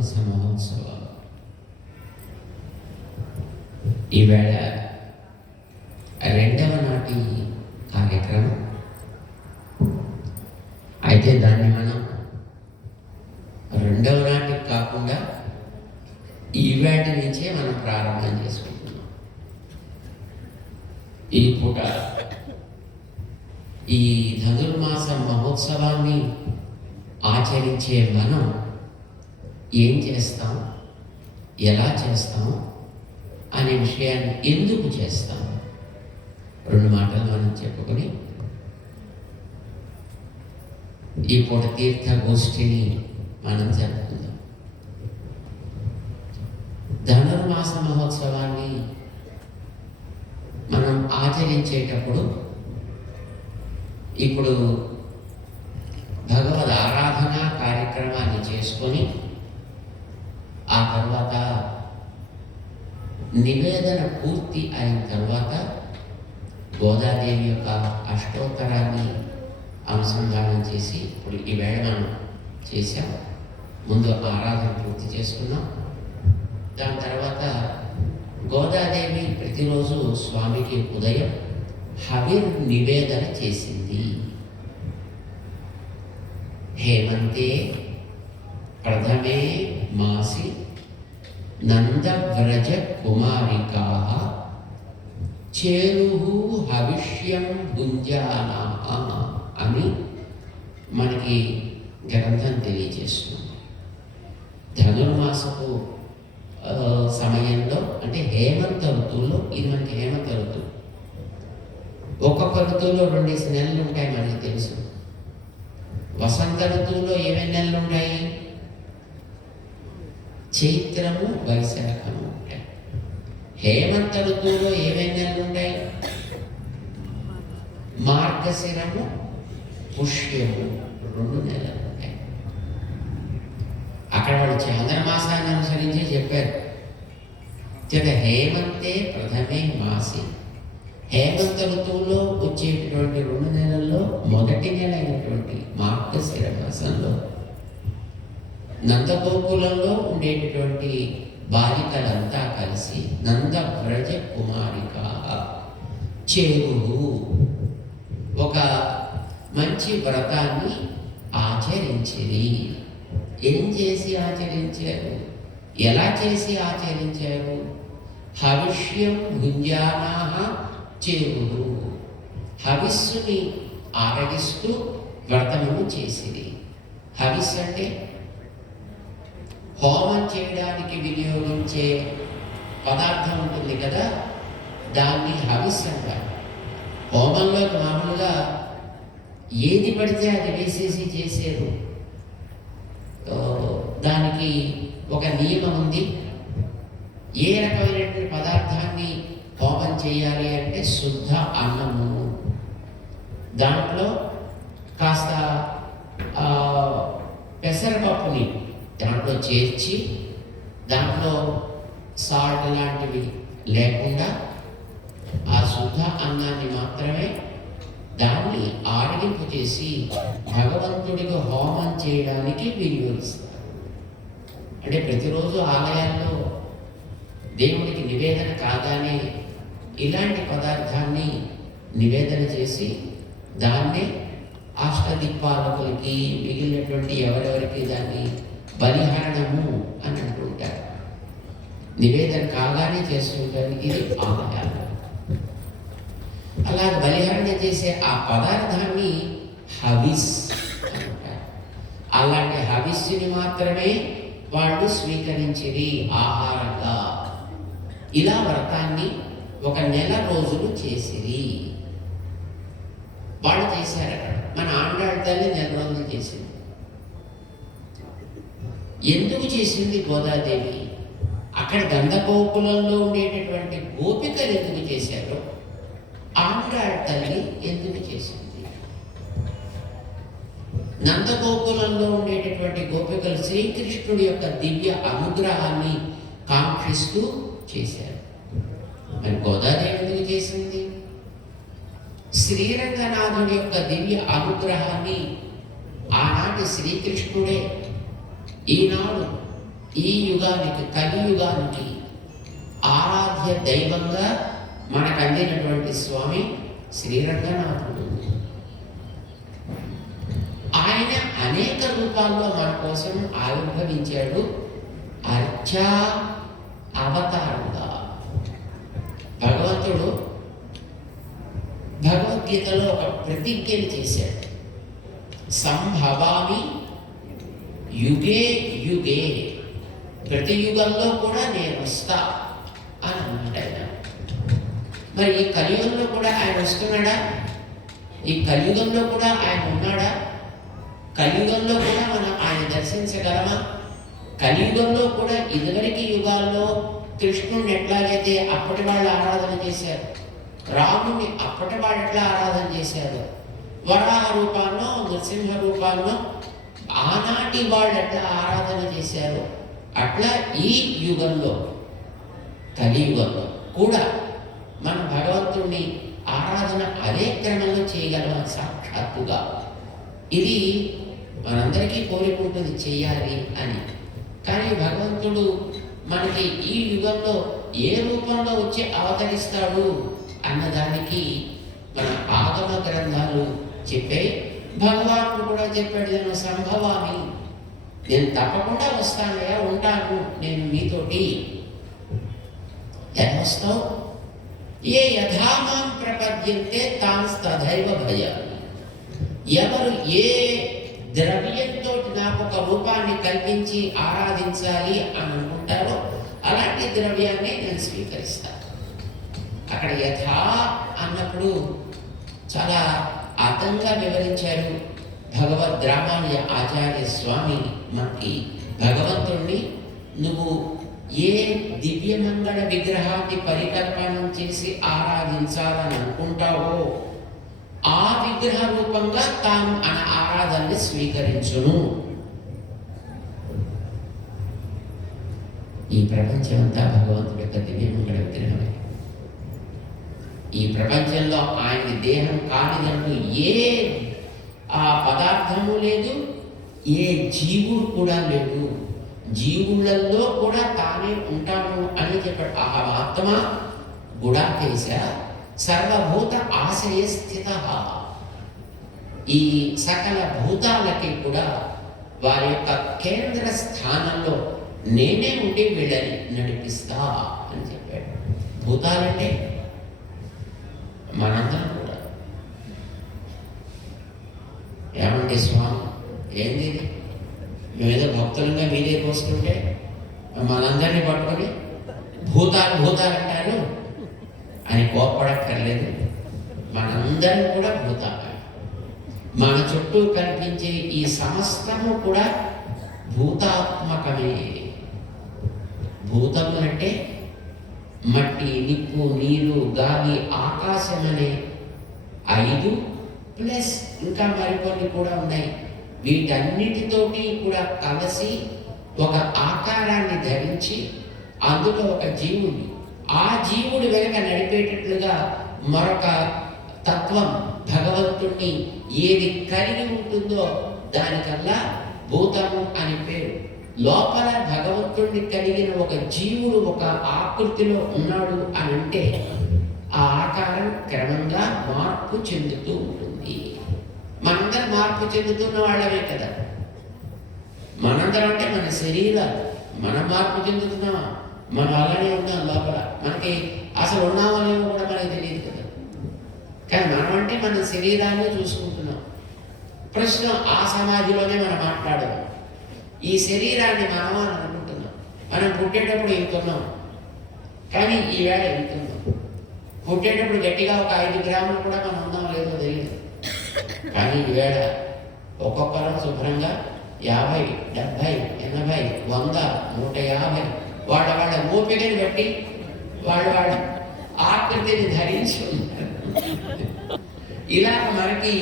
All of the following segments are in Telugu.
ధనుర్మాస మహోత్సవాలు ఈవేళ రెండవ నాటి కార్యక్రమం. అయితే దాన్ని మనం రెండవ నాటికి కాకుండా ఈవేళ నుంచే మనం ప్రారంభం చేసుకుంటున్నాం. ఈ పూట ఈ ధనుర్మాస మహోత్సవాన్ని ఆచరించే మనం ఏం చేస్తాం, ఎలా చేస్తాం అనే విషయాన్ని, ఎందుకు చేస్తాం, రెండు మాటలు మనం చెప్పుకొని ఈ పూట తీర్థ గోష్ఠిని మనం జరుపుకుందాం. ధనుర్మాస మహోత్సవాన్ని మనం ఆచరించేటప్పుడు ఇప్పుడు భగవద్ ఆరాధన కార్యక్రమాన్ని చేసుకొని ఆ తర్వాత నివేదన పూర్తి అయిన తర్వాత గోదాదేవి యొక్క అష్టోత్తరాన్ని అనుసంధానం చేసి ఇప్పుడు ఈవేళ మనం చేసాం. ముందు ఆరాధన పూర్తి చేసుకున్నాం. దాని తర్వాత గోదాదేవి ప్రతిరోజు స్వామికి ఉదయం హవిర్ నివేదన చేసింది. హేమంతే ప్రథమే మాసి నందవ్రజ కుమారికా చేరుహు హవిష్యం భుంజానా అని మనకి గ్రంథం తెలియజేస్తుంది. ధనుర్మాసపు సమయంలో అంటే హేమంత ఋతువులో, ఇది మనకి హేమంత ఋతువు. ఒక్కొక్క ఋతువులో 2 నెలలు ఉంటాయి మనకి తెలుసు. వసంత ఋతువులో ఏమేమి నెలలు ఉంటాయి? చైత్రము, వైశాఖము ఉంటాయి. హేమంత ఋతువులో ఏమేమి నెలలు ఉంటాయి? మార్గశిరము, పుష్యము 2 నెలలు ఉంటాయి. అక్కడ వాళ్ళు చాంద్రమాసాన్ని అనుసరించి చెప్పారు. హేమంతే ప్రథమే మాసి, హేమంత ఋతువులో వచ్చేటటువంటి 2 నెలల్లో మొదటి నెల అయినటువంటి మార్గశిర మాసంలో నందగోకులంలో ఉండేటటువంటి బాలికలంతా కలిసి నందవ్రజ కుమారిక చేరువు ఒక మంచి వ్రతాన్ని ఆచరించింది. ఏం చేసి ఆచరించారు? ఎలా చేసి ఆచరించారు? హవిష్యం భుంజానాః చేరువు, హవిస్సుని ఆరగిస్తూ వ్రతము చేసింది. హవిస్సు అంటే హోమం చేయడానికి వినియోగించే పదార్థం ఉంటుంది కదా, దాన్ని హవిస్సు అంటారు. హోమంలో మామూలుగా ఏది పడితే అది వేసేసి చేసేరు. దానికి ఒక నియమం ఉంది. ఏ రకమైనటువంటి పదార్థాన్ని హోమం చేయాలి అంటే శుద్ధ అన్నము, దాంట్లో కాస్త పెసరపప్పుని దాంట్లో చేర్చి, దాంట్లో సాల్ట్ లాంటివి లేకుండా ఆ శుద్ధ అన్నాన్ని మాత్రమే దాన్ని ఆరగింపు చేసి భగవంతుడికి హోమం చేయడానికి వినియోగిస్తారు. అంటే ప్రతిరోజు ఆలయాల్లో దేవుడికి నివేదన కాగానే ఇలాంటి పదార్థాన్ని నివేదన చేసి దాన్ని అష్టదిక్పాలకులకి, మిగిలినటువంటి ఎవరెవరికి దాన్ని బలిహరణము అని అంటుంటారు. నివేదన కాగానే చేస్తుంటారు. ఇది ఆలయాలు. అలా బలిహరణ చేసే ఆ పదార్థాన్ని హవిస్ అంటారు. అలాంటి హవిస్సుని మాత్రమే వాళ్ళు స్వీకరించేది ఆహారంగా. ఇలా వ్రతాన్ని 1 నెల రోజులు చేసిరి. వాళ్ళు చేశారు. అక్కడ మన ఆండాళ్ళ తల్లి 1 నెల రోజులు చేసింది. ఎందుకు చేసింది గోదాదేవి? అక్కడ గంధగోకులంలో ఉండేటటువంటి గోపికలు ఎందుకు చేశారో ఆండాళ్ళ తల్లి ఎందుకు చేసింది? నందగోకులంలో ఉండేటటువంటి గోపికలు శ్రీకృష్ణుడి యొక్క దివ్య అనుగ్రహాన్ని కాంక్షిస్తూ చేశారు. మరి గోదాదేవి ఎందుకు చేసింది? శ్రీరంగనాథుడి యొక్క దివ్య అనుగ్రహాన్ని ఆనాటి శ్రీకృష్ణుడే ఈనాడు ఈ యుగానికి, కలియుగానికి ఆరాధ్య దైవంగా మనకు అందినటువంటి స్వామి శ్రీరంగనాథుడు. ఆయన అనేక రూపాల్లో మన కోసం ఆవిర్భవించాడు. అర్చా అవతారుగా భగవంతుడు భగవద్గీతలో ఒక ప్రతిజ్ఞను చేశాడు. సంభవామి యుగే యుగే, ప్రతి యుగంలో కూడా నేను వస్తా అని అన్నాడు. మరి ఈ కలియుగంలో కూడా ఆయన వస్తున్నాడా? ఈ కలియుగంలో కూడా ఆయన ఉన్నాడా? కలియుగంలో కూడా మనం ఆయన దర్శించగలమా? కలియుగంలో కూడా ఇదివరకు యుగాల్లో కృష్ణుడిని ఎట్లాగైతే అప్పటి వాళ్ళు ఆరాధన చేశారు, రాముడిని అప్పటి వాళ్ళు ఎట్లా ఆరాధన చేశారు, వరాహ రూపాల్లో, నృసింహ రూపాల్లో ఆనాటి వాళ్ళు ఎట్లా ఆరాధన చేశారు, అట్లా ఈ యుగంలో, కలియుగంలో కూడా మన భగవంతుడిని ఆరాధన అదే క్రమంలో చేయగలం సాక్షాత్తుగా. ఇది మనందరికీ కోరుకుంటుంది చేయాలి అని. కానీ భగవంతుడు మనకి ఈ యుగంలో ఏ రూపంలో వచ్చి అవతరిస్తాడు అన్నదానికి మన ఆగమ గ్రంథాలు చెప్పే. భగవానుడు కూడా చెప్పాడు, నేను సంభవామి, నేను తప్పకుండా వస్తానయ్యా, ఉంటాను నేను మీతోటి. ఎలా వస్తావు? ఏ యథామాం ప్రపద్యంతే తాంస్తథైవ భయామి. ఎవరు ఏ ద్రవ్యంతో నాకు ఒక రూపాన్ని కల్పించి ఆరాధించాలి అని అనుకుంటారో అలాంటి ద్రవ్యాన్ని నేను స్వీకరిస్తాను. అక్కడ యథా అన్నప్పుడు చాలా అర్థంగా వివరించారు భగవద్ రామానుజ ఆచార్య స్వామి మనకి. భగవంతుణ్ణి నువ్వు ఏ దివ్యమంగళ విగ్రహాన్ని పరికల్పనం చేసి ఆరాధించాలని అనుకుంటావో ఆ విగ్రహ రూపంగా తాను మన ఆరాధనని స్వీకరించును. ఈ ప్రపంచం అంతా భగవంతుడి యొక్క దివ్యమంగళ విగ్రహమే. ఈ ప్రపంచంలో ఆయన దేహం కానిదంటూ ఏ పదార్థము లేదు, ఏ జీవుడు కూడా లేడు. జీవులలో కూడా తానే ఉంటాను అని చెప్పాడు. అహమాత్మ గుడాకేశ సర్వభూత ఆశ్రయ స్థిత. ఈ సకల భూతాలకి కూడా వారి యొక్క కేంద్ర స్థానంలో నేనే ఉండి వీళ్ళని నడిపిస్తా అని చెప్పాడు. భూతాలంటే మనందరం కూడా. ఏమండి స్వామి, ఏంది మేమేదో భక్తులంగా మీరే కోసుకుంటే మనందరినీ పట్టుకొని భూతాలు భూతాలు అంటారు అని కోప్పడక్కర్లేదు. మనందరం కూడా భూతాలు. మన చుట్టూ కనిపించే ఈ సమస్తము కూడా భూతాత్మకమే. భూతములంటే మట్టి, నిప్పు, నీరు, గాలి, ఆకాశం అనే 5 ప్లస్ ఇంకా మరికొన్ని కూడా ఉన్నాయి. వీటన్నిటితోటి కూడా కలిసి ఒక ఆకారాన్ని ధరించి అందులో ఒక జీవుడు, ఆ జీవుడు వెనక నడిపేటట్లుగా మరొక తత్వం భగవంతుణ్ణి ఏది కలిగి ఉంటుందో దానికల్లా భూతము అని పేరు. లోపల భగవంతుణ్ణి కలిగిన ఒక జీవుడు ఒక ఆకృతిలో ఉన్నాడు అని అంటే ఆ ఆకారం క్రమంగా మార్పు చెందుతూ ఉంటుంది. మనందరం మార్పు చెందుతున్న వాళ్ళమే కదా. మనందరం అంటే మన శరీరాలు. మనం మార్పు చెందుతున్నామా? మనం అలానే ఉన్నాం లోపల. మనకి అసలు ఉన్నామనేమో కూడా మనకి తెలియదు కదా. కానీ మనం అంటే మన శరీరాన్ని చూసుకుంటున్నాం. ప్రస్తుతం ఆ సమాధిలోనే మనం మాట్లాడము. ఈ శరీరాన్ని మనం అని అనుకుంటున్నాం. మనం పుట్టేటప్పుడు ఇంతున్నాం, కానీ ఈవేళ ఇంతున్నాం. పుట్టేటప్పుడు గట్టిగా ఒక 5 గ్రాములు కూడా మనం ఉన్నాం లేదో తెలియదు. కానీ ఈవేళ ఒక్కొక్కరం శుభ్రంగా 50, 70, 80, 100, 150 వాళ్ళ ఓపికని బట్టి వాళ్ళ ఆకృతిని ధరించి ఉన్నారు. ఇలా మనకి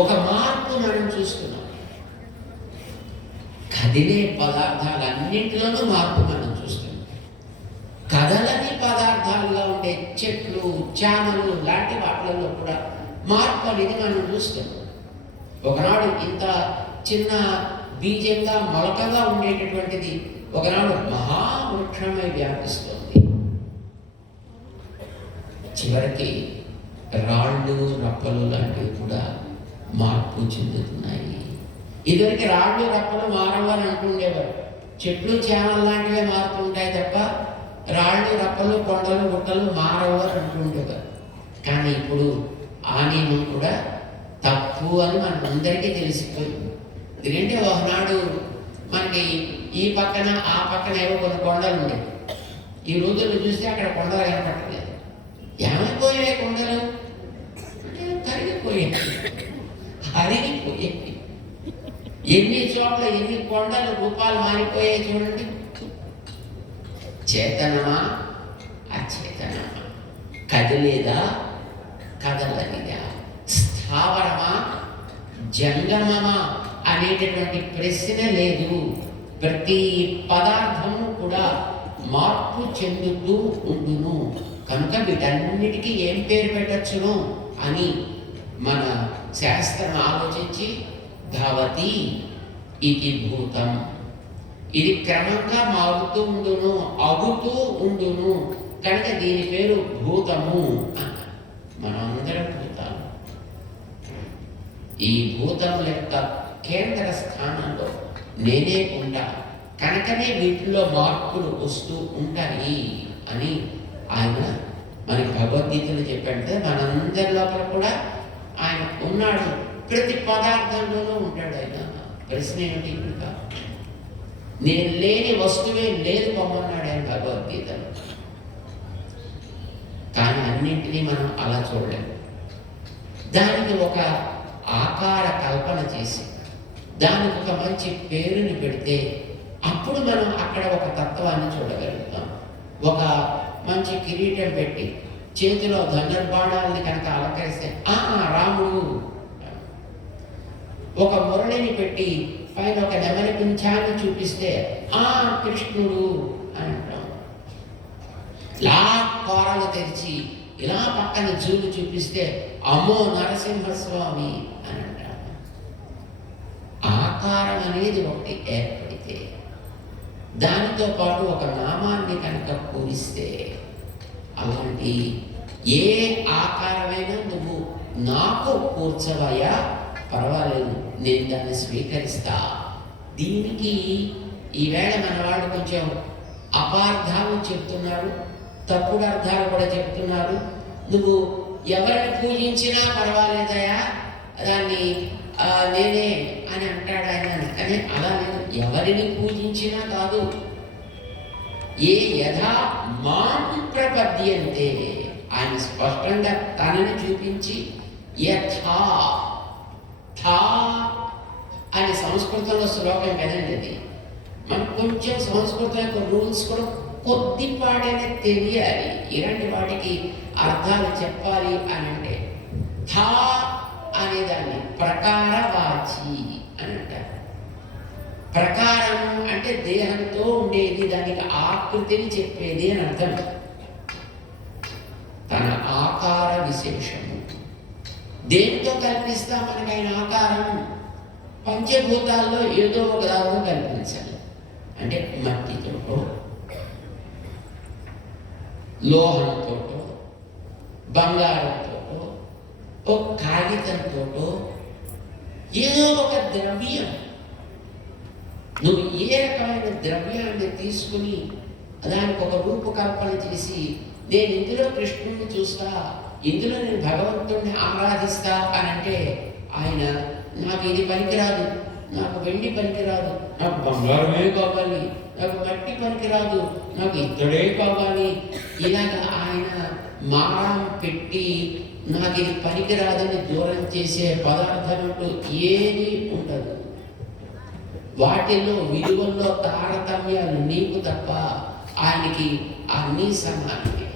ఒక మార్పు మనం చూస్తున్నాం. కదిలే పదార్థాలన్నింటిలోనూ మార్పు మనం చూస్తున్నాం. కదలని పదార్థాలుగా ఉండే చెట్లు, చామలు లాంటి వాటిల్లో కూడా మార్పు అనేది మనం చూస్తున్నాం. ఒకనాడు ఇంత చిన్న బీజంగా మొలకగా ఉండేటటువంటిది ఒకనాడు మహావృక్షమై వ్యాపిస్తోంది. చివరికి రాళ్ళు రప్పలు లాంటివి కూడా మార్పు చెందుతున్నాయి. ఇదివరకు రాళ్ళు రప్పలు మారవని అంటుండేవారు. చెట్లు చేమలు లాంటివే మారుతూ ఉంటాయి తప్ప రాళ్ళు రప్పలు కొండలు గుట్టలు మారవు అని అంటుండేవారు. కానీ ఇప్పుడు ఆ నియమం కూడా తప్పు అని మనకందరికీ తెలిసిపోయింది. ఎందుకంటే ఒకనాడు మనకి ఈ పక్కన ఆ పక్కన ఏవో కొన్ని కొండలు ఉండేవి. ఈ రోజుల్లో చూస్తే అక్కడ కొండలు కనపడలేదు. ఏమైపోయాయి కొండలు అంటే కరిగిపోయాయి, అరిగిపోయాయి. ఎన్ని చోట్ల ఎన్ని కొండలు రూపాలు మారిపోయాయి చూడండి. చేతనమా అచేతనమా, కదిలేదా కదలనిదా, స్థావరమా జంగమమా అనేటటువంటి ప్రశ్న లేదు. ప్రతి పదార్థము కూడా మార్పు చెందుతూ ఉండును. కనుక వీటన్నిటికీ ఏం పేరు పెట్టచ్చును అని మన శాస్త్రం ఆలోచించి భవతి ఇది భూతం, ఇది క్రమంగా మారుతూ ఉండును, అగుతూ ఉండును, కనుక దీని పేరు భూతము అన్న. మనందరం భూతాలు. ఈ భూతముల యొక్క కేంద్ర స్థానంలో నేనే ఉంటా, కనుకనే వీటిలో మార్పులు వస్తూ ఉంటాయి అని ఆయన మనకి భగవద్గీతలో చెప్పాడు. మనందరి లోపల కూడా ఆయన ఉన్నాడు, ప్రతి పదార్థంలోనూ ఉంటాడు ఆయన. ప్రశ్న ఏమిటి? ఇంకా నేను లేని వస్తువే లేదు పొమ్మన్నాడు ఆయన భగవద్గీతలో. కానీ అన్నింటినీ మనం అలా చూడలేము. దానికి ఒక ఆకార కల్పన చేసి దానికి ఒక మంచి పేరుని పెడితే అప్పుడు మనం అక్కడ ఒక తత్వాన్ని చూడగలుగుతాం. ఒక మంచి కిరీటం పెట్టి చేతిలో ధనుర్బాణాలని కనుక అలంకరిస్తే రాముడు, ఒక మురళిని పెట్టి పైన ఒక నెమలి పింఛాన్ని చూపిస్తే కృష్ణుడు అని అంటాం. ఇలా కోరలు తెరిచి ఇలా పక్కన జూలు చూపిస్తే అమ్మో నరసింహస్వామి అని అంటాం. ఆకారం అనేది ఒకటి ఏర్పడితే దానితో పాటు ఒక నామాన్ని కనుక పూరిస్తే, అలాంటి ఏ ఆకారమైనా నువ్వు నాకు కూర్చవయ్యా పర్వాలేదు, నేను దాన్ని స్వీకరిస్తా. దీనికి ఈవేళ మన వాళ్ళు కొంచెం అపార్థాలు చెప్తున్నారు, తప్పుడు అర్థాలు కూడా చెప్తున్నారు. నువ్వు ఎవరిని పూజించినా పర్వాలేదయా, దాన్ని నేనే అని అంటాడు ఆయన. కానీ అలా నేను ఎవరిని పూజించినా కాదు, ఏ యథా మాం ప్రపద్యంతే ఆయన స్పష్టంగా తనని చూపించి యథా థా అని సంస్కృతంలో శ్లోకం కదండి అది. మనకు కొంచెం సంస్కృతం యొక్క రూల్స్ కూడా కొద్దిపాడైనా తెలియాలి. ఇలాంటి వాటికి అర్థాలు చెప్పాలి అని అంటే థా అనేదాన్ని ప్రకారవాచి అని అంటారు. ప్రకారం అంటే దేహంతో ఉండేది, దానికి ఆకృతిని చెప్పేది అని అర్థం. తన ఆకార విశేషము దేంతో కల్పిస్తా మనకి ఆయన ఆకారం? పంచభూతాల్లో ఏదో ఒక దాంతో కల్పించాలి. అంటే మట్టితోటో, లోహంతోటో, బంగారంతోటో, ఒక కాగితంతోటో, ఏదో ఒక ద్రవ్యం. నువ్వు ఏ రకమైన ద్రవ్యాన్ని తీసుకుని దానికి ఒక రూపకల్పన చేసి నేను ఇందులో కృష్ణుడిని చూస్తా, ఇందులో నేను భగవంతుడిని ఆరాధిస్తా అని అంటే ఆయన నాకు ఇది పనికిరాదు, నాకు వెండి పనికిరాదు, నాకు బంగారమే కావాలి, నాకు మట్టి పనికిరాదు, నాకు ఇత్తడే కావాలి, ఇలాగ ఆయన మారం పెట్టి నాకు ఇది పనికిరాదని దూరం చేసే పదార్థం అంటూ ఏమీ ఉండదు. వాటిల్లో విలువల్లో తారతమ్యాలు నీకు తప్ప ఆయనకి అన్నీ సమానమే.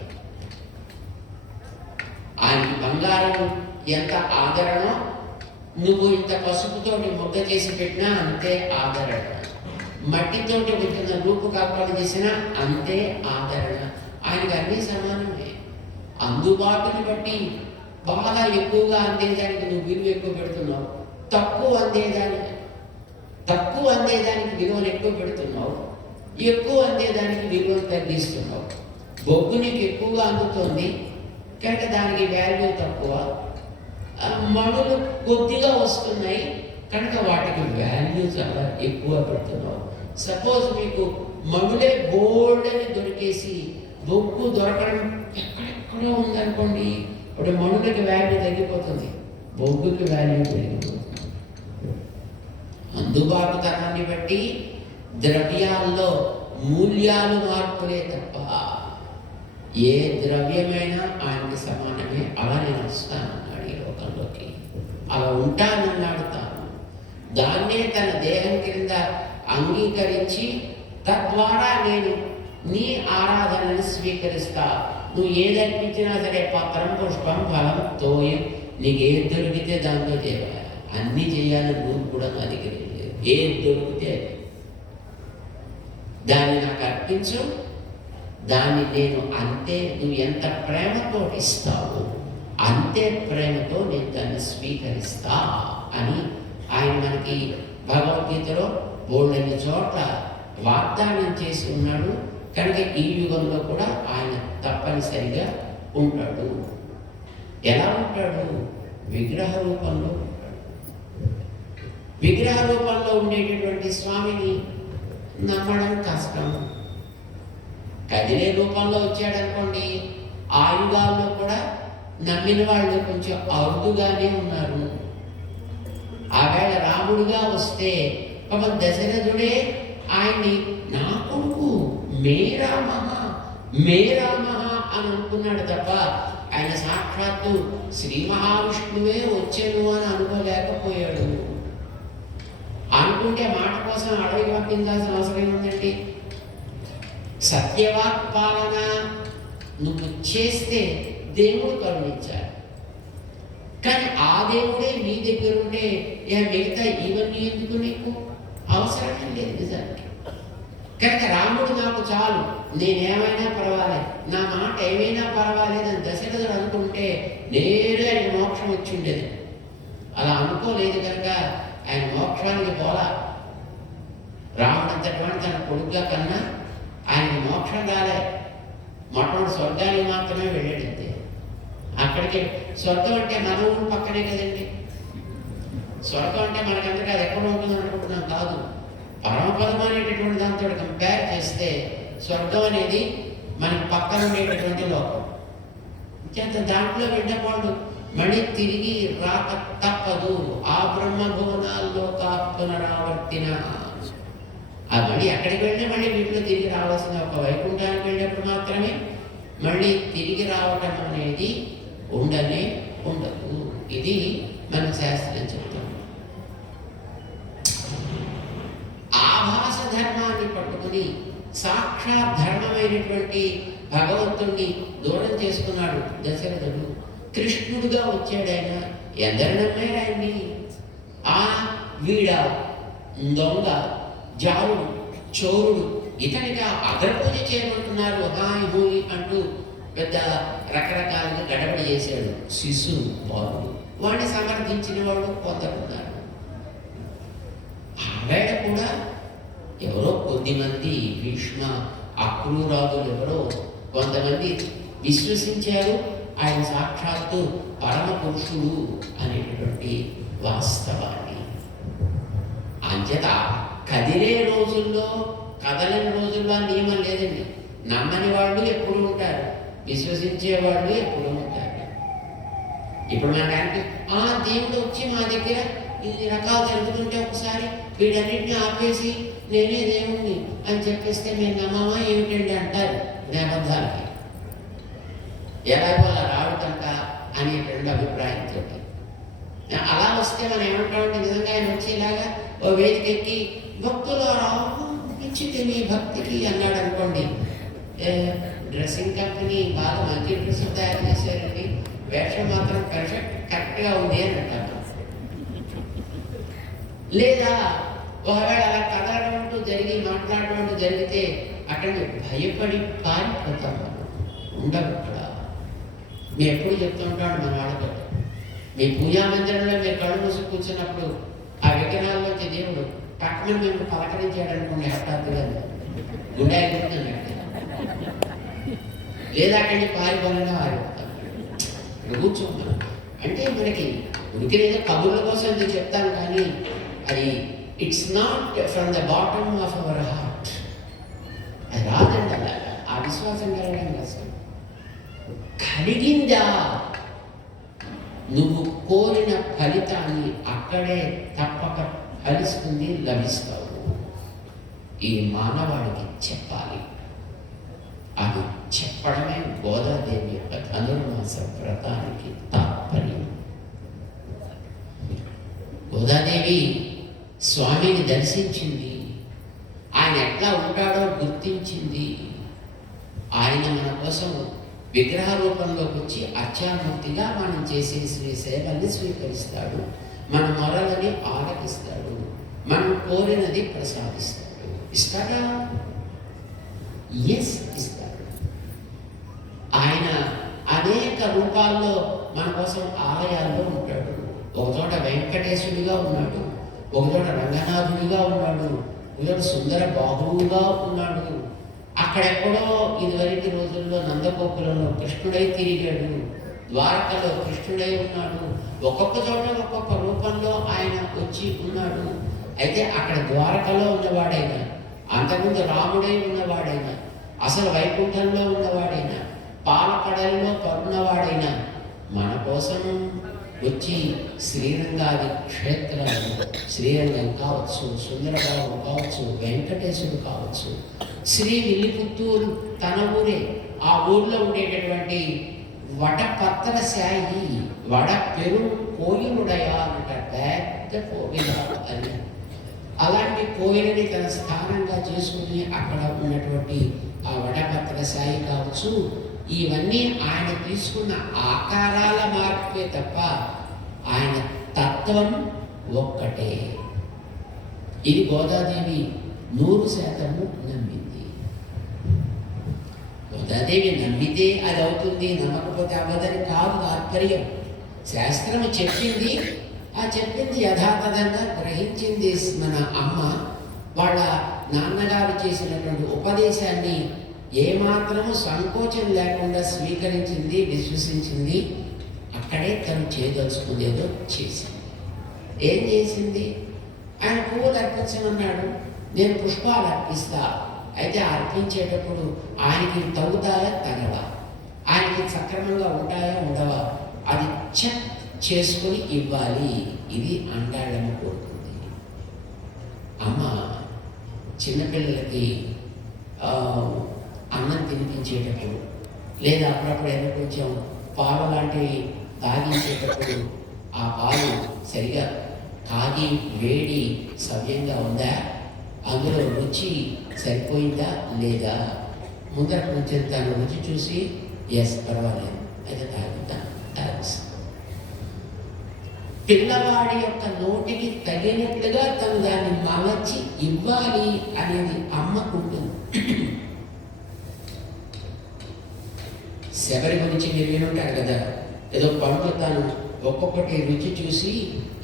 ఆయనకి బంగారం ఎంత ఆదరణో నువ్వు ఇంత పసుపుతోటి ముద్ద చేసి పెట్టినా అంతే ఆదరణ, మట్టితోటి పెట్టిన రూపకల్పన చేసినా అంతే ఆదరణ. ఆయనకి అన్నీ సమానమే. అందుబాటుని బట్టి బాగా ఎక్కువగా అందేదానికి నువ్వు విలువ ఎక్కువ పెడుతున్నావు, తక్కువ అందేదానికి తక్కువ అందేదానికి విలువను ఎక్కువ పెడుతున్నావు, ఎక్కువ అందేదానికి విలువను తగ్గిస్తున్నావు. బొగ్గు నీకు ఎక్కువగా అందుతుంది కనుక దానికి వాల్యూ తక్కువ, మణులు కొద్దిగా వస్తున్నాయి కనుక వాటికి వాల్యూ చాలా ఎక్కువ పెడుతున్నావు. సపోజ్ మీకు మణులే బోల్డ్ అని దొరికేసి బొగ్గు దొరకడం ఎక్కడెక్కడో ఉందనుకోండి, ఇప్పుడు మణులకి వాల్యూ తగ్గిపోతుంది, బొగ్గుకి వాల్యూ పెరిగిపోతుంది. అందుబాటుతనాన్ని బట్టి ద్రవ్యాల్లో మూల్యాలు మార్పులే తప్ప ఏ ద్రవ్యమైనా ఆయనకి సమానమే. అలా నేను వస్తానన్నాడు ఈ లోకంలోకి, అలా ఉంటానన్నాడు తాను. దాన్నే తన దేహం క్రింద అంగీకరించి తద్వారా నేను నీ ఆరాధనను స్వీకరిస్తా. నువ్వు ఏదర్పించినా సరే, పత్రం, పుష్పం, ఫలం, తోయం, నీకు ఏది దొరికితే దాంతో చేయాలి. అన్నీ చేయాలని నువ్వు కూడా నా దగ్గర లేదు. ఏది దొరికితే దాన్ని నాకు అర్పించు, దాన్ని నేను అంతే, నువ్వు ఎంత ప్రేమతో ఇస్తావు అంతే ప్రేమతో నేను దాన్ని స్వీకరిస్తా అని ఆయన మనకి భగవద్గీతలో బోల్డని చోట్ల వాగ్దానం చేసి ఉన్నాడు. కనుక ఈ యుగంలో కూడా ఆయన తప్పనిసరిగా ఉంటాడు. ఎలా ఉంటాడు? విగ్రహ రూపంలో ఉంటాడు. విగ్రహ రూపంలో ఉండేటటువంటి స్వామిని నమ్మడం కష్టం. కదిలే రూపంలో వచ్చాడనుకోండి, ఆ యుగాల్లో కూడా నమ్మిన వాళ్ళు కొంచెం అరుదుగానే ఉన్నారు. ఆవేళ రాముడుగా వస్తే పాపం దశరథుడే ఆయన్ని నా కొడుకు మే రామ అని అనుకున్నాడు తప్ప ఆయన సాక్షాత్తు శ్రీ మహావిష్ణువే వచ్చాను అని అనుకోలేకపోయాడు. అనుకుంటే మాట కోసం అడవికి పంపించాల్సిన అవసరం ఉందండి. సత్యవాక్ పాలన నువ్వు చేస్తే దేవుడు కరుణించాడు. కానీ ఆ దేవుడే నీ దగ్గర ఉంటే మిగతా ఇవన్నీ ఎందుకు నీకు అవసరమే లేదు నిజానికి. కనుక రాముడు నాకు చాలు, నేనేమైనా పర్వాలేదు, నా మాట ఏమైనా పర్వాలేదు అని దశరథుడు అనుకుంటే నేరుగా ఆయన మోక్షం వచ్చి ఉండేది. అలా అనుకోలేదు కనుక ఆయన మోక్షానికి పోలా. రాముడు అంతటువంటి తన కొడుకుగా కన్నా ఆయన మోక్షం రాలే. మొట్టమొదటి స్వర్గానికి మాత్రమే వెళ్ళాడు అంతే. అక్కడికి స్వర్గం అంటే మన ఊరు పక్కనే కదండి. స్వర్గం అంటే మనకందరికీ అది ఎక్కడ ఉంటుంది అనుకుంటున్నాం కాదు. పరమపదం అనేటటువంటి దాంతో కంపేర్ చేస్తే స్వర్గం అనేది మనకి పక్కన ఉండేటటువంటి లోకం. చేత దాంట్లో వెళ్ళేవాళ్ళు మళ్ళీ తిరిగి రాక తప్పదు. ఆ బ్రహ్మభువనాల్లో పునరావర్తిన. అది మళ్ళీ ఎక్కడికి వెళ్ళినా మళ్ళీ వీటిలో తిరిగి రావాల్సిన, ఒక వైకుంఠానికి వెళ్ళినప్పుడు మాత్రమే మళ్ళీ తిరిగి రావటం అనేది ఉండనే ఉండదు. ఇది మన శాస్త్రం చెప్తాం. ఆభాస ధర్మాన్ని పట్టుకుని సాక్షాత్ ధర్మమైనటువంటి భగవంతుణ్ణి దూరం చేసుకున్నాడు దశరథుడు. కృష్ణుడుగా వచ్చాడు ఆయన. ఎందరు నమ్మారు ఆయన్ని? వీడ దొంగ, జారుడు, చోరుడు, ఇతనిగా అగ్రపూజ చేయమంటున్నారు హాయి హూయి అంటూ పెద్ద రకరకాలుగా గడబడి చేశాడు శిశువు బాలుడు. వాడిని సమర్థించిన వాళ్ళు కొందరున్నారు. ఆవేళ కూడా ఎవరో కొద్దిమంది భీష్మ, అక్రూరాదులు ఎవరో కొంతమంది విశ్వసించారు ఆయన సాక్షాత్తు పరమ పురుషుడు అనేటటువంటి వాస్తవాన్ని. అంచేత కదిలే రోజుల్లో, కదలని రోజుల్లో నియమం లేదండి. నమ్మని వాళ్ళు ఎప్పుడు ఉంటారు, విశ్వసించే వాళ్ళు ఎప్పుడు ఉంటారు. ఇప్పుడు మనకి దేవుడు వచ్చి మా దగ్గర ఇన్ని రకాలు జరుగుతుంటే ఒకసారి వీటన్నిటిని ఆపేసి నేనే దేవుణ్ణి అని చెప్పేస్తే మేము నమ్మమా ఏమిటండి అంటారు నేపథ్యాలకి. ఎలాగో అలా రావటంట అనేటువంటి అభిప్రాయంతో. అలా వస్తే మనం ఏమంటామంటే నిజంగా ఆయన వచ్చేలాగా ఓ వేదిక ఎక్కి భక్తులు మెచ్చితే మీ భక్తికి అన్నాడు అనుకోండి. డ్రెస్సింగ్ కంపెనీ బాగా మంచి డ్రెస్ తయారు చేశారండి, వేషం మాత్రం కరెక్ట్గా ఉంది అని అంటారు. లేదా ఒకవేళ అలా కదలడం అంటూ జరిగి మాట్లాడడం అంటూ జరిగితే అక్కడికి భయపడి పారిపోతాం. ఉండవు అక్కడ. మేము ఎప్పుడు చెప్తూ ఉంటాడు మన వాళ్ళతో, మీ పూజా మందిరంలో మీరు కళ్ళు మూసి కూర్చున్నప్పుడు ఆ విగ్రహాల్లోంచి దేవుడు పక్కన మేము పలకరించాడు అనుకోండి హఠాత్తుగా గుండె ఆగిపోతుందండి, లేదా అక్కడి పారిపోవాలన్నా పారిపోతాం. ఇక్కడ కూర్చోమన్నాం అంటే మనకి ఉనికినేదో కబుర్ల కోసం నేను చెప్తాను, కానీ అది it's not from the bottom of our heart. అది రాదండి అలాగా. ఆ విశ్వాసం కలగడం కష్టం. కలిగిందా నువ్వు కోరిన ఫలితాన్ని అక్కడే తప్పక ఫలిస్తుంది, లభిస్తావు. ఈ మానవాడికి చెప్పాలి. అది చెప్పడమే గోదాదేవి యొక్క ధనుర్మాస వ్రతానికి తాత్పర్యం. గోదాదేవి స్వామిని దర్శించింది, ఆయన ఎట్లా ఉంటాడో గుర్తించింది. ఆయన మన కోసం విగ్రహ రూపంలోకి వచ్చి అర్చామూర్తిగా మనం చేసే సేవల్ని స్వీకరిస్తాడు, మన మొరలని ఆలకిస్తాడు, మనం కోరినది ప్రసాదిస్తాడు. ఇస్తాడా? ఎస్, ఇస్తాడు. ఆయన అనేక రూపాల్లో మన కోసం ఆలయాల్లో ఉంటాడు. ఒకచోట వెంకటేశుడిగా ఉన్నాడు, ఒకచోట రంగనాథుడిగా ఉన్నాడు, ఒకచోట సుందర బాహువుగా ఉన్నాడు. అక్కడెక్కడో ఇదివరకు రోజుల్లో నందగోకులంలో కృష్ణుడై తిరిగాడు, ద్వారకలో కృష్ణుడై ఉన్నాడు. ఒక్కొక్క చోట ఒక్కొక్క రూపంలో ఆయన వచ్చి ఉన్నాడు. అయితే అక్కడ ద్వారకలో ఉన్నవాడైనా, అంతకుముందు రాముడై ఉన్నవాడైనా, అసలు వైకుంఠంలో ఉన్నవాడైనా, పాలకడల్లో పడున్నవాడైనా మన కోసం వచ్చి శ్రీరంగాది క్షేత్రాలు, శ్రీరంగం కావచ్చు, సుందరబాబు కావచ్చు, వెంకటేశుడు కావచ్చు, శ్రీ విల్లిపుత్తూరు తన ఊరే, ఆ ఊర్లో ఉండేటటువంటి వడపత్రశాయి వడ పెరు కోయిలుడయా అంట, పెద్ద కోవిల అని. అలాంటి కోవిలని తన స్థానంగా చేసుకుని అక్కడ ఉన్నటువంటి ఆ వడపత్రశాయి కావచ్చు, ఇవన్నీ ఆయన తీసుకున్న ఆకారాల మార్పే తప్ప ఆయన తత్వం ఒక్కటే. ఇది గోదాదేవి 100% నమ్మింది. గోదాదేవి నమ్మితే అది అవుతుంది, నమ్మకపోతే అవ్వదని కాదు తాత్పర్యం. శాస్త్రము చెప్పింది, ఆ చెప్పింది యథాతథంగా గ్రహించింది మన అమ్మ. వాళ్ళ నాన్నగారు చేసినటువంటి ఉపదేశాన్ని ఏమాత్రము సంకోచం లేకుండా స్వీకరించింది, విశ్వసించింది. అక్కడే తను చేయదలుచుకునేదో చేసింది. ఏం చేసింది? ఆయన పువ్వులు అర్పించమన్నాడు, నేను పుష్పాలు అర్పిస్తా. అయితే అర్పించేటప్పుడు ఆయనకి తగ్గుతాయా తగవా, ఆయనకి సక్రమంగా ఉంటాయా ఉండవా, అది చెక్ చేసుకుని ఇవ్వాలి. ఇది అండాళ్ళని కోరుతుంది అమ్మ. చిన్నపిల్లలకి అన్నం తినిపించేటప్పుడు, లేదా అప్పుడప్పుడు ఏదో కొంచెం పాలు లాంటివి తాగించేటప్పుడు ఆ పాలు సరిగా కాగి వేడి సవ్యంగా ఉందా, అందులో రుచి సరిపోయిందా లేదా, ముందర కొంచెం తను రుచి చూసి ఎస్ పర్వాలేదు అయితే తాగిస్తాను. పిల్లవాడి యొక్క నోటికి తగినట్లుగా తను దాన్ని మలచి ఇవ్వాలి అనేది అమ్మకుంటుంది. శబరి గురించి మీరు వినుంటారు కదా, ఏదో పండు తాను ఒక్కొక్కటి రుచి చూసి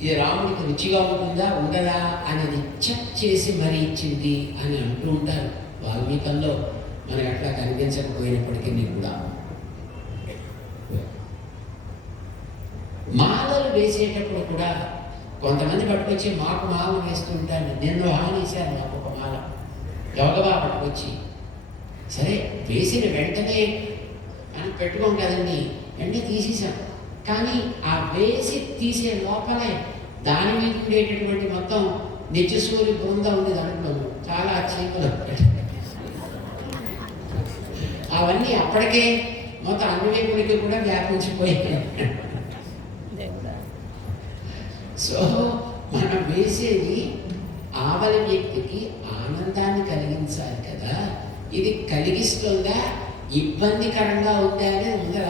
ఇది రాముడికి రుచిగా ఉంటుందా ఉండదా అనేది చెక్ చేసి మరీ ఇచ్చింది అని అంటూ ఉంటారు. వాల్మీకంలో మనకు అట్లా కనిపించకపోయినప్పటికీ కూడా మాలలు వేసేటప్పుడు కూడా కొంతమంది పట్టుకొచ్చి మాకు మాలలు వేస్తూ ఉంటాను. నిన్న హానిసాను నాకు ఒక మాల యోగబా పట్టుకొచ్చి, సరే వేసిన వెంటనే అని పెట్టుకోం కదండి, వెంటనే తీసేసాం. కానీ ఆ వేసి తీసే లోపలే దాని మీద ఉండేటటువంటి మొత్తం నిత్యసూరి బృందం ఉంది దాంట్లో, చాలా చీమలు అవన్నీ అప్పటికే మొత్తం అన్ని వైపులకి కూడా వ్యాపించిపోయాయి. సో మనం వేసేది ఆవలి వ్యక్తికి ఆనందాన్ని కలిగించాలి కదా. ఇది కలిగిస్తుందా, ఇబ్బందికరంగా ఉందా అనేది ముందర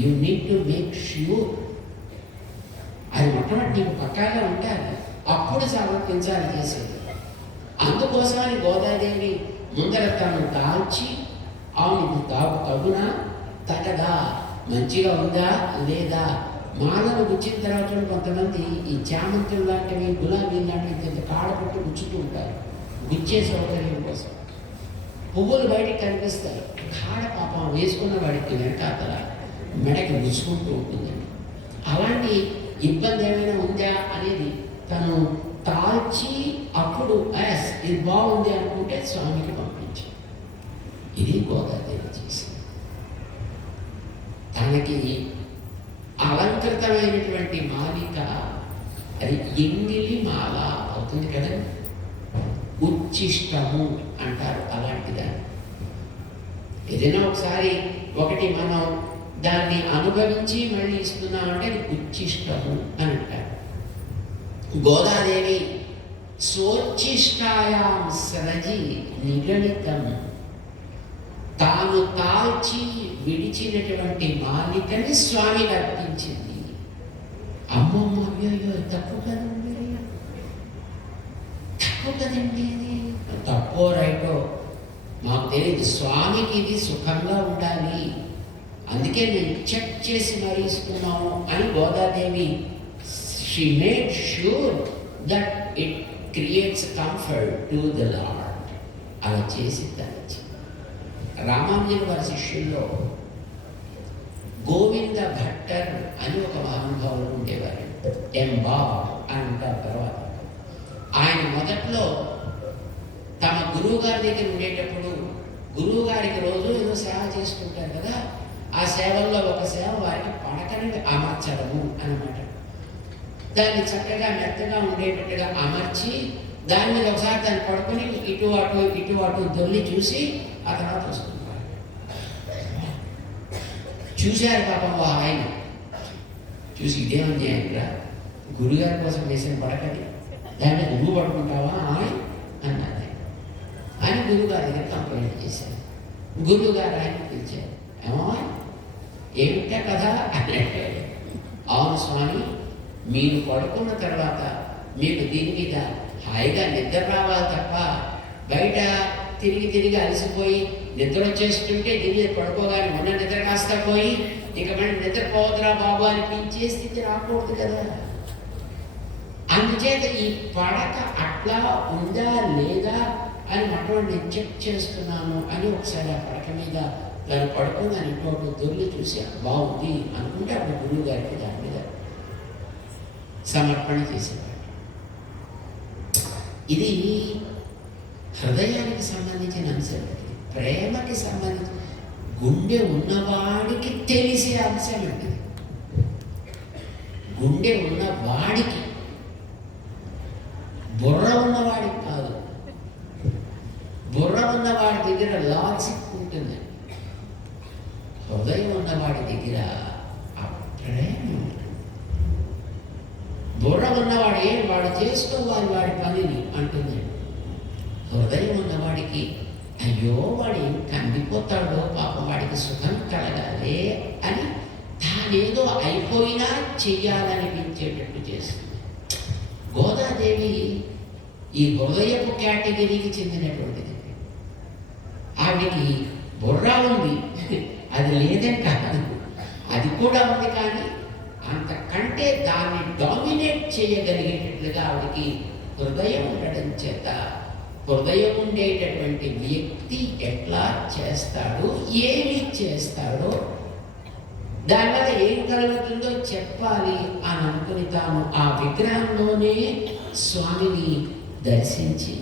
you need to make sure. అది మొట్టమొదటి నీకు పక్కాగా ఉంటాను, అప్పుడు సమర్పించాలి చేసేది. అందుకోసమని గోదాదేవి ముందర తను దాల్చి, అవును ఇది తగునా తగదా, మంచిగా ఉందా లేదా, మాలను గుచ్చిన తర్వాత కొంతమంది ఈ చామంతులు లాంటివి, గులాబీ లాంటివి కాడ పెట్టి గుచ్చుతూ ఉంటారు, గుచ్చే సౌకర్యం కోసం. పువ్వులు బయటికి కనిపిస్తాయి, కాడ పాపం వేసుకున్న వాడికి వెనకాతల మెడకి గుచ్చుకుంటూ ఉంటుందండి. అలాంటి ఇబ్బంది ఏమైనా ఉందా అనేది తను తాల్చి అప్పుడు ఇది బాగుంది అనుకుంటే స్వామికి పంపించాడు. ఇది గోదాదేవి చేసింది. తనకి అలంకృతమైనటువంటి మాలిక అది ఎంగిలి మాల అవుతుంది కదండి, ఉచ్చిష్టము అంటారు అలాంటిదాన్ని. ఏదైనా ఒకటి మనం దాన్ని అనుభవించి మళ్ళీ ఇస్తున్నామంటే అది ఉచ్చిష్టము అని అంటారు. గోదాదేవి సోచ్చిష్టాయాం సరజి నిగణితం, తాను తాల్చి విడిచినటువంటి మాలికని స్వామికి అర్పించింది. అమ్మమ్మ అయ్యో తప్పు కదండి, తప్పు కదండి, తప్పో రైటో మాకు తెలియదు. స్వామికి ఇది సుఖంగా ఉండాలి, అందుకే నేను చెక్ చేసి మరీ ఇస్తున్నాము అని Godadevi she made sure that it creates comfort to the Lord. అలా చేసి తనచి రామానుజుల వారి శిష్యుల్లో గోవింద భట్టర్ అని ఒక మహానుభావులు ఉండేవారు. ఎంబా అని అంటారు. తర్వాత ఆయన మొదట్లో తమ గురువు గారి దగ్గర ఉండేటప్పుడు, గురువు గారికి రోజు ఏదో సేవ చేసుకుంటారు కదా, ఆ సేవల్లో ఒక సేవ వారికి పడకని అమర్చడము అన్నమాట. దాన్ని చక్కగా మెత్తగా ఉండేటట్టుగా అమర్చి దాని మీద ఒకసారి దాన్ని పడుకొని ఇటు అటు దొల్లి చూసి ఆ తర్వాత వస్తున్నారు. చూశారు పాపం ఆయన, చూసి ఇదేమని చేయాలిరా, గురుగారి కోసం వేసిన పడకని దాన్ని నువ్వు పడుకుంటావా అన్నారు అని గురువుగారి దగ్గర కంప్లైంట్ చేశారు. గురువుగారు ఆయన పిలిచారు, ఏమో ఏమిటా కదా అంటే, అవును స్వామి, మీరు పడుకున్న తర్వాత మీకు దీని మీద హాయిగా నిద్ర రావాలి తప్ప బయట తిరిగి అలసిపోయి నిద్ర వచ్చేస్తుంటే దీని మీద పడుకోగానే ఉన్న నిద్ర కాస్త పోయి ఇక మళ్ళీ నిద్రపోవద్దురా బాబు అనిపించే స్థితి రాకూడదు కదా. అందుచేత ఈ పడక అట్లా ఉందా లేదా అని మొట్టమొదటి నేను చెక్ చేస్తున్నాను అని ఒకసారి ఆ పడక మీద దాన్ని పడుకుందని ఇంకోటి దొరికి చూసి బాగుంది అనుకుంటే అప్పుడు గురువు గారికి దాని మీద సమర్పణ చేసేవాడు. ఇది హృదయానికి సంబంధించిన అంశం, ప్రేమకి సంబంధించి గుండె ఉన్నవాడికి తెలిసే అంశం అండి. గుండె ఉన్నవాడికి, బుర్ర ఉన్నవాడికి కాదు. బుర్ర ఉన్నవాడి దగ్గర లాజిక్ ఉంటుంది, హృదయం ఉన్నవాడి దగ్గర ఆ ప్రేమ ఉంటుంది. బుర్ర ఉన్నవాడే వాడు చేసుకోవాలి వాడి పనిని అంటుంది. హృదయం ఉన్నవాడికి అయ్యో వాడు ఏం కందిపోతాడో పాపం, వాడికి సుఖం కలగాలి అని తానేదో అయిపోయినా చెయ్యాలనిపించేటట్టు చేస్తుంది. గోదాదేవి ఈ హృదయపు కేటగిరీకి చెందినటువంటిది. ఆవిడికి బుర్ర ఉంది, అది లేదని కాదు, అది కూడా ఉంది, కానీ అంతకంటే దాన్ని డామినేట్ చేయగలిగేటట్లుగా ఆవిడికి హృదయం ఉండడం చేత, హృదయం ఉండేటటువంటి వ్యక్తి ఎట్లా చేస్తాడో, ఏమి చేస్తాడో, దానివల్ల ఏం కలుగుతుందో చెప్పాలి అని అనుకుని తాను ఆ విగ్రహంలోనే స్వామిని దర్శించి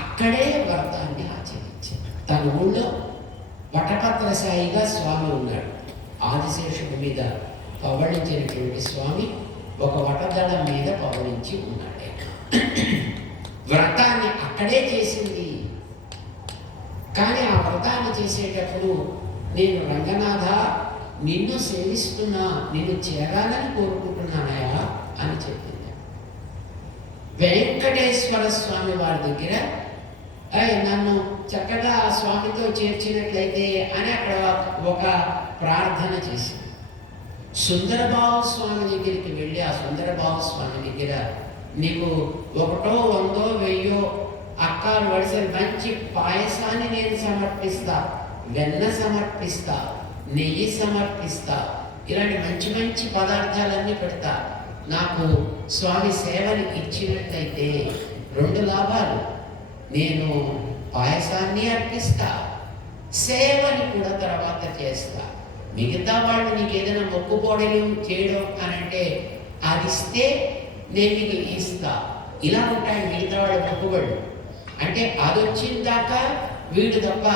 అక్కడే వ్రతాన్ని ఆచరించింది. తన ఊళ్ళో వటపత్రసాయిగా స్వామి ఉన్నాడు. ఆదిశేషుడి మీద పవళించినటువంటి స్వామి ఒక వటదళం మీద పవళించి ఉన్నాడు. వ్రతాన్ని అక్కడే చేసింది. కానీ ఆ వ్రతాన్ని చేసేటప్పుడు నేను రంగనాథ నిన్ను సేవిస్తున్నా, నిన్ను చేరాలని కోరుకుంటున్నానయా అని చెప్పింది. వెంకటేశ్వర స్వామి వారి దగ్గర నన్ను చక్కగా ఆ స్వామితో చేర్చినట్లయితే అని అక్కడ ఒక ప్రార్థన చేసింది. సుందరబాబు స్వామి దగ్గరికి వెళ్ళి ఆ సుందరబాబు స్వామి దగ్గర నీకు 100, 100, 1000 అక్కాలు వడిసిన మంచి పాయసాన్ని నేను సమర్పిస్తా, వెన్న సమర్పిస్తా, నెయ్యి సమర్పిస్తా, ఇలాంటి మంచి మంచి పదార్థాలన్నీ పెడతా. నాకు స్వామి సేవని ఇచ్చినట్లయితే 2 లాభాలు. నేను పాయసాన్ని అర్పిస్తా, సేవని కూడా తర్వాత చేస్తా. మిగతా వాళ్ళు నీకు ఏదైనా మొక్కుబోడలు చేయడం అని అంటే అది ఇస్తే నేను నీకు ఇస్తా. ఇలా ఉంటాయి మిగతా వాళ్ళ మొక్కుబడులు. అంటే అది వచ్చిన దాకా వీడు తప్ప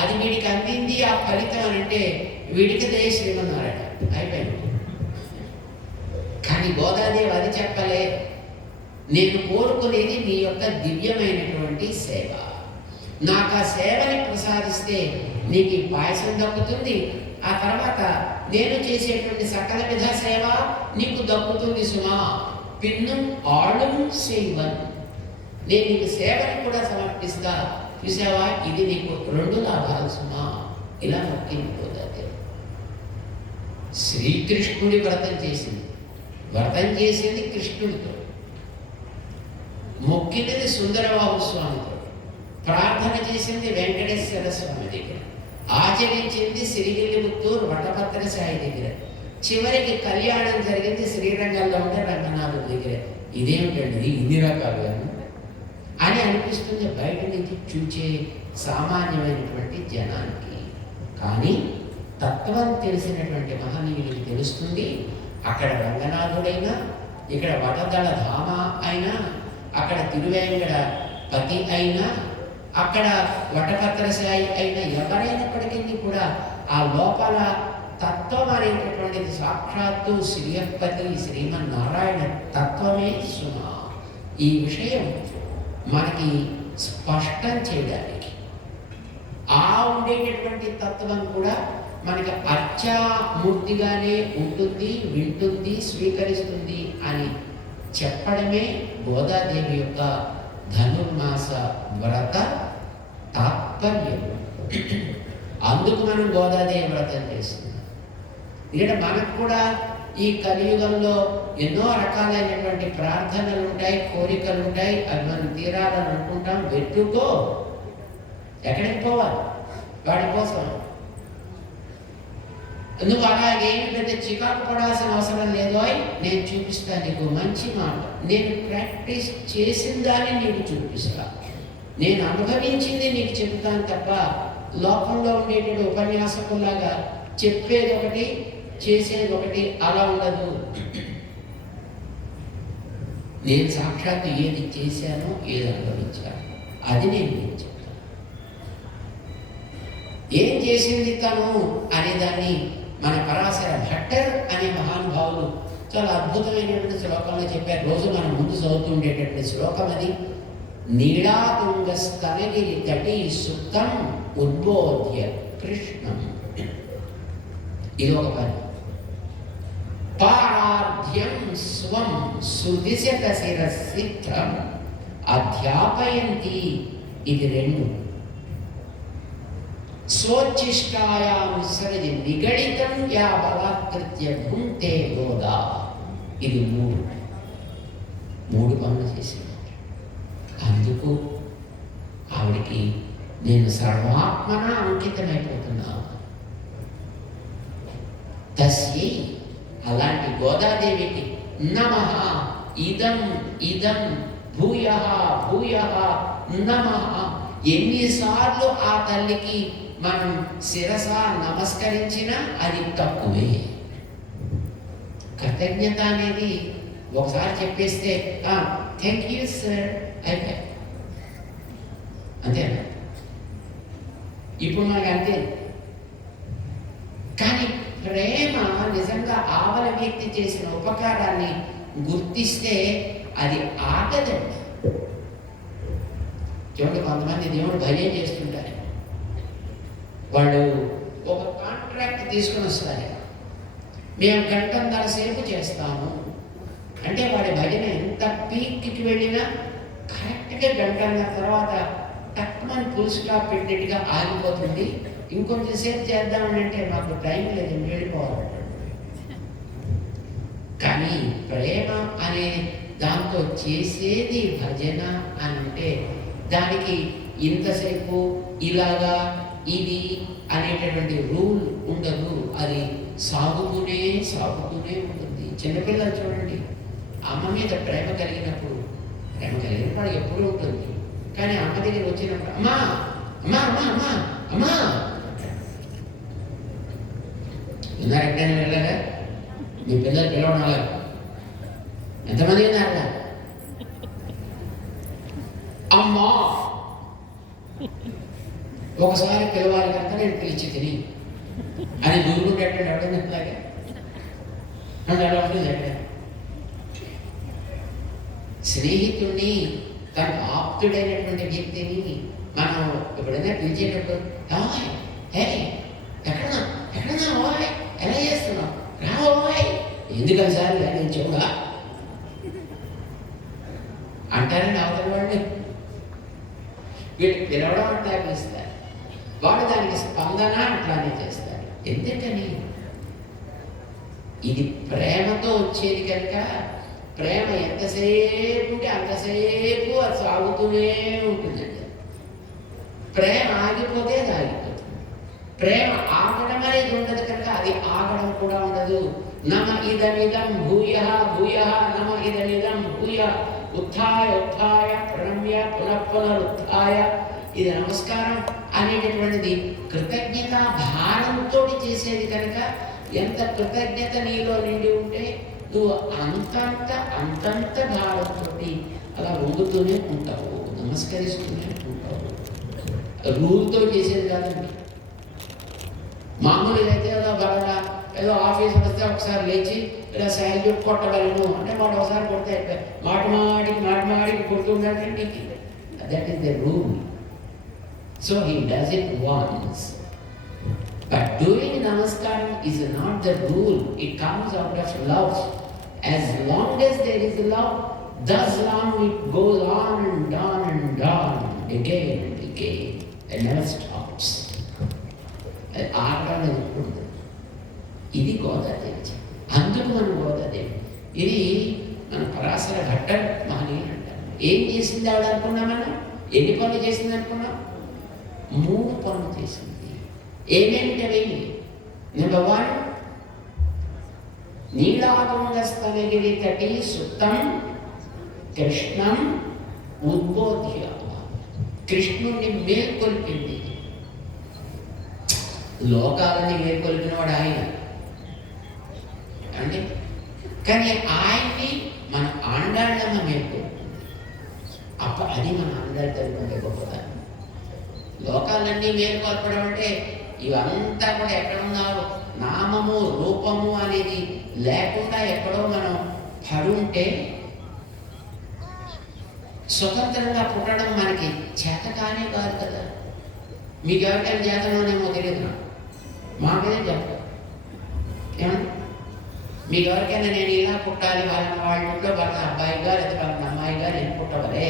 అది వీడికి అందింది ఆ ఫలితం అని అంటే వీడికి దయ శ్రీమన్నారాయణ అయిపోయింది. కానీ గోదాదేవి అది చెప్పలే. నేను కోరుకునేది నీ యొక్క దివ్యమైనటువంటి సేవ. నాకు ఆ సేవని ప్రసాదిస్తే నీకు ఈ పాయసం దక్కుతుంది. ఆ తర్వాత నేను చేసేటువంటి సకల విధ సేవ నీకు దక్కుతుంది సుమా. పిన్ను ఆళం సేవన్, నేను నీకు సేవని కూడా సమర్పిస్తా. చూసావా, ఇది నీకు 2 లాభాలు సుమా. ఇలా మొక్కింది గోదాదేవి. శ్రీకృష్ణుడి వ్రతం చేసింది. వ్రతం చేసింది కృష్ణుడితో, మొక్కినది సుందరబాబు స్వామితో, ప్రార్థన చేసింది వెంకటేశ్వర స్వామి దగ్గర, ఆచరించింది సిరిగిల్లిపుత్తూరు వటపత్ర సాయి దగ్గర, చివరికి కళ్యాణం జరిగింది శ్రీరంగంలో ఉండే రంగనాథుడి దగ్గర. ఇదేమిటండి ఇన్ని రకాలుగా అని అనిపిస్తుంది బయట నుంచి చూచే సామాన్యమైనటువంటి జనానికి. కానీ తత్వం తెలిసినటువంటి మహనీయులకు తెలుస్తుంది. అక్కడ రంగనాథుడైనా, ఇక్కడ వటదళ ధామ అయినా, అక్కడ తిరువేంగడ పతి అయినా, అక్కడ వటపత్ర సాయి అయినా, ఎవరైనప్పటికీ కూడా ఆ లోపల తత్వం అనేటటువంటిది సాక్షాత్తు శ్రీయపతి శ్రీమన్నారాయణ తత్వమే సుమా. ఈ విషయం మనకి స్పష్టం చేయడానికి ఆ ఉండేటటువంటి తత్వం కూడా మనకి అర్చామూర్తిగానే ఉంటుంది, వింటుంది, స్వీకరిస్తుంది అని చెప్పడమే గోదాదేవి యొక్క ధనుర్మాస వ్రత తాత్పర్యం. అందుకు మనం గోదాదేవి వ్రతం చేస్తున్నాం. ఇక్కడ మనకు కూడా ఈ కలియుగంలో ఎన్నో రకాలైనటువంటి ప్రార్థనలు ఉంటాయి, కోరికలు ఉంటాయి. అవి మనం తీరాలని అనుకుంటాం. వెతుకో, ఎక్కడికి పోవాలి వాడి కోసం. నువ్వు అలాగేమి పెద్ద చికాకు పడాల్సిన అవసరం లేదు. నేను చూపిస్తాను నీకు మంచి మాట. నేను ప్రాక్టీస్ చేసిన దాన్ని నీకు చూపిస్తా. నేను అనుభవించింది నీకు చెబుతాను తప్ప లోకంలో ఉండేటువంటి ఉపన్యాసకులాగా చెప్పేది ఒకటి చేసేది ఒకటి అలా ఉండదు. నేను సాక్షాత్తు ఏది చేశానో ఏది అనుభవించాను అది నేను మీకు చెప్తాను. ఏం చేసింది తను అనేదాన్ని మన పరాశర భట్టర్ అనే మహానుభావులు చాలా అద్భుతమైనటువంటి శ్లోకంలో చెప్పారు. రోజు మనం ముందు చదువుతుండేటటువంటి శ్లోకం అది. నీళాతుంగ స్తనగిరి తటి సుప్తం ఉద్బోధ్య కృష్ణం. ఇది ఒక పని. పారాధ్యం స్వం సుదిశత శిరసిద్ధం అధ్యాపయంతి. ఇది 2. స్వోచ్చిష్టాయాం సరది నిగడితం యా బలాత్కృత్య భుంతే గోదా. ఇది 3 పనులు చేసింది. అందుకు ఆవిడికి నేను సర్వాత్మన అంకితమైపోతున్నా. తస్యై, అలాంటి గోదాదేవికి నమః ఇదం ఇదం భూయః భూయః నమః. ఎన్నిసార్లు ఆ తల్లికి మనం శిరస నమస్కరించినా అది తక్కువే. కృతజ్ఞత అనేది ఒకసారి చెప్పేస్తే థ్యాంక్ యూ సార్ అయిపోయి అంతేనా? ఇప్పుడు మనకి అంతే. కానీ ప్రేమ నిజంగా ఆవల వ్యక్తి చేసిన ఉపకారాన్ని గుర్తిస్తే అది ఆగదండి. చూడండి, కొంతమంది దేవుడు భయం చేస్తుంటారు. వాళ్ళు ఒక కాంట్రాక్ట్ తీసుకుని వస్తారు. మేము 1.5 సేపు చేస్తాము అంటే వాడి భజన ఎంత పీక్కి వెళ్ళినా కరెక్ట్గా 1.5 తర్వాత టక్మని ఫుల్ స్టాప్ పెట్టినట్టుగా ఆగిపోతుంది. ఇంకొంచెం సేపు చేద్దామని అంటే మాకు టైం లేదు, వెళ్ళిపోవాలి. కానీ ప్రేమ అనే దాంతో చేసేది భజన అని అంటే దానికి ఇంతసేపు ఇలాగా ఇది అనేటటువంటి రూల్ ఉండదు. అది సాగుతూనే ఉంటుంది. చిన్నపిల్లలు చూడండి, అమ్మ మీద ప్రేమ కలిగినప్పుడు ఎప్పుడూ ఉంటుంది. కానీ అమ్మ దగ్గర వచ్చినప్పుడు అమ్మా అమ్మా అమ్మా అమ్మా అమ్మా ఉన్నారు. ఎక్కడైనా వెళ్ళగా మీ పిల్లలు పిలవడం అలా ఎంతమంది ఉన్నారా? అమ్మా ఒకసారి పిలవాలి కనుక నేను పిలిచి తిని అని దూరుకుంటే ఎవడైనా అంటే అలా ఉంటుంది. అక్కడ స్నేహితుడిని, తన ఆప్తుడైనటువంటి వ్యక్తిని మనం ఎప్పుడైనా పిలిచేటప్పుడు ఎక్కడన్నా ఓయ్ ఎలా చేస్తున్నావు రావోయ్ ఎందుకని సార్ నేను చెవుడా అంటారని అవతల వాడిని వీళ్ళు పిలవడం అట్లా పిలుస్తారు. వాడు దానికి స్పందన అట్లానే చేస్తారు. ఎందుకని? ఇది ప్రేమతో వచ్చేది కనుక ప్రేమ ఎంతసేపు ఉంటే అంతసేపు అది సాగుతూనే ఉంటుందండి. ప్రేమ ఆగిపోతే అది ఆగిపోతుంది. ప్రేమ ఆగడం అనేది ఉండదు కనుక అది ఆగడం కూడా ఉండదు. నమ ఇదమిదం భూయ భూయ నమ ఇదమిదం భూయ ఉత్థాయ ప్రణమ్య పునఃపునరుత్థాయ. ఇది నమస్కారం అనేటటువంటిది కృతజ్ఞత భారంతో చేసేది కనుక ఎంత కృతజ్ఞత నీలో నిండి ఉంటే నువ్వు అంతంత భావంతో అలా వంగుతూనే ఉంటావు, నమస్కరిస్తూనే ఉంటావు. రూల్తో చేసేది కాదండి. మామూలుగా అయితే ఏదో ఆఫీస్ వస్తే ఒకసారి లేచి ఇలా శాల్యూట్ కొట్టగలను అంటే వాడు ఒకసారి కొడితే మాటికి కొడుతుందంటే that is the rule. So he does it once. But doing namaskaram is not the rule. It comes out of love. As long as there is love, thus long it goes on and on and on, again and again. It never stops. ఇది గోదాదేవి. అందుకు మనం గోదాదేవి. ఇది మన పరాశర భట్ట మహనీయులు అంటారు. ఏం చేసింది ఆవిడ అనుకున్నాం మనం? ఎన్ని పనులు చేసింది అనుకున్నాం? 3 పనులు చేసింది. ఏమేంటవి? నెంబర్ 1, నీలాకుండస్తనగిరి తటి సుత్తం కృష్ణం ఉద్బోధ్య. కృష్ణుణ్ణి మేల్కొల్పింది. లోకాలని మేల్కొల్పిన వాడు ఆయన అంటే, కానీ ఆయన్ని మన ఆండాళ్ళమ్మ మేల్కొల్పింది. అది మన ఆండాళ్ళ తల్లి గొప్పదాన్ని. లోకాలన్నీ మేల్కొల్పడం అంటే ఇవంతా కూడా ఎక్కడున్నావు? నామము రూపము అనేది లేకుండా ఎక్కడో మనం పడుంటే స్వతంత్రంగా పుట్టడం మనకి చేత కానే కాదు కదా. మీకు ఎవరికైనా చేతనోనేమో తెలియదు, మాకేదే చెప్తారు. ఏమన్నా మీకు ఎవరికైనా నేను ఇలా పుట్టాలి, వాళ్ళ ఇంట్లో వాళ్ళ అబ్బాయిగా లేదా వాళ్ళ అమ్మాయిగా నేను పుట్టవలే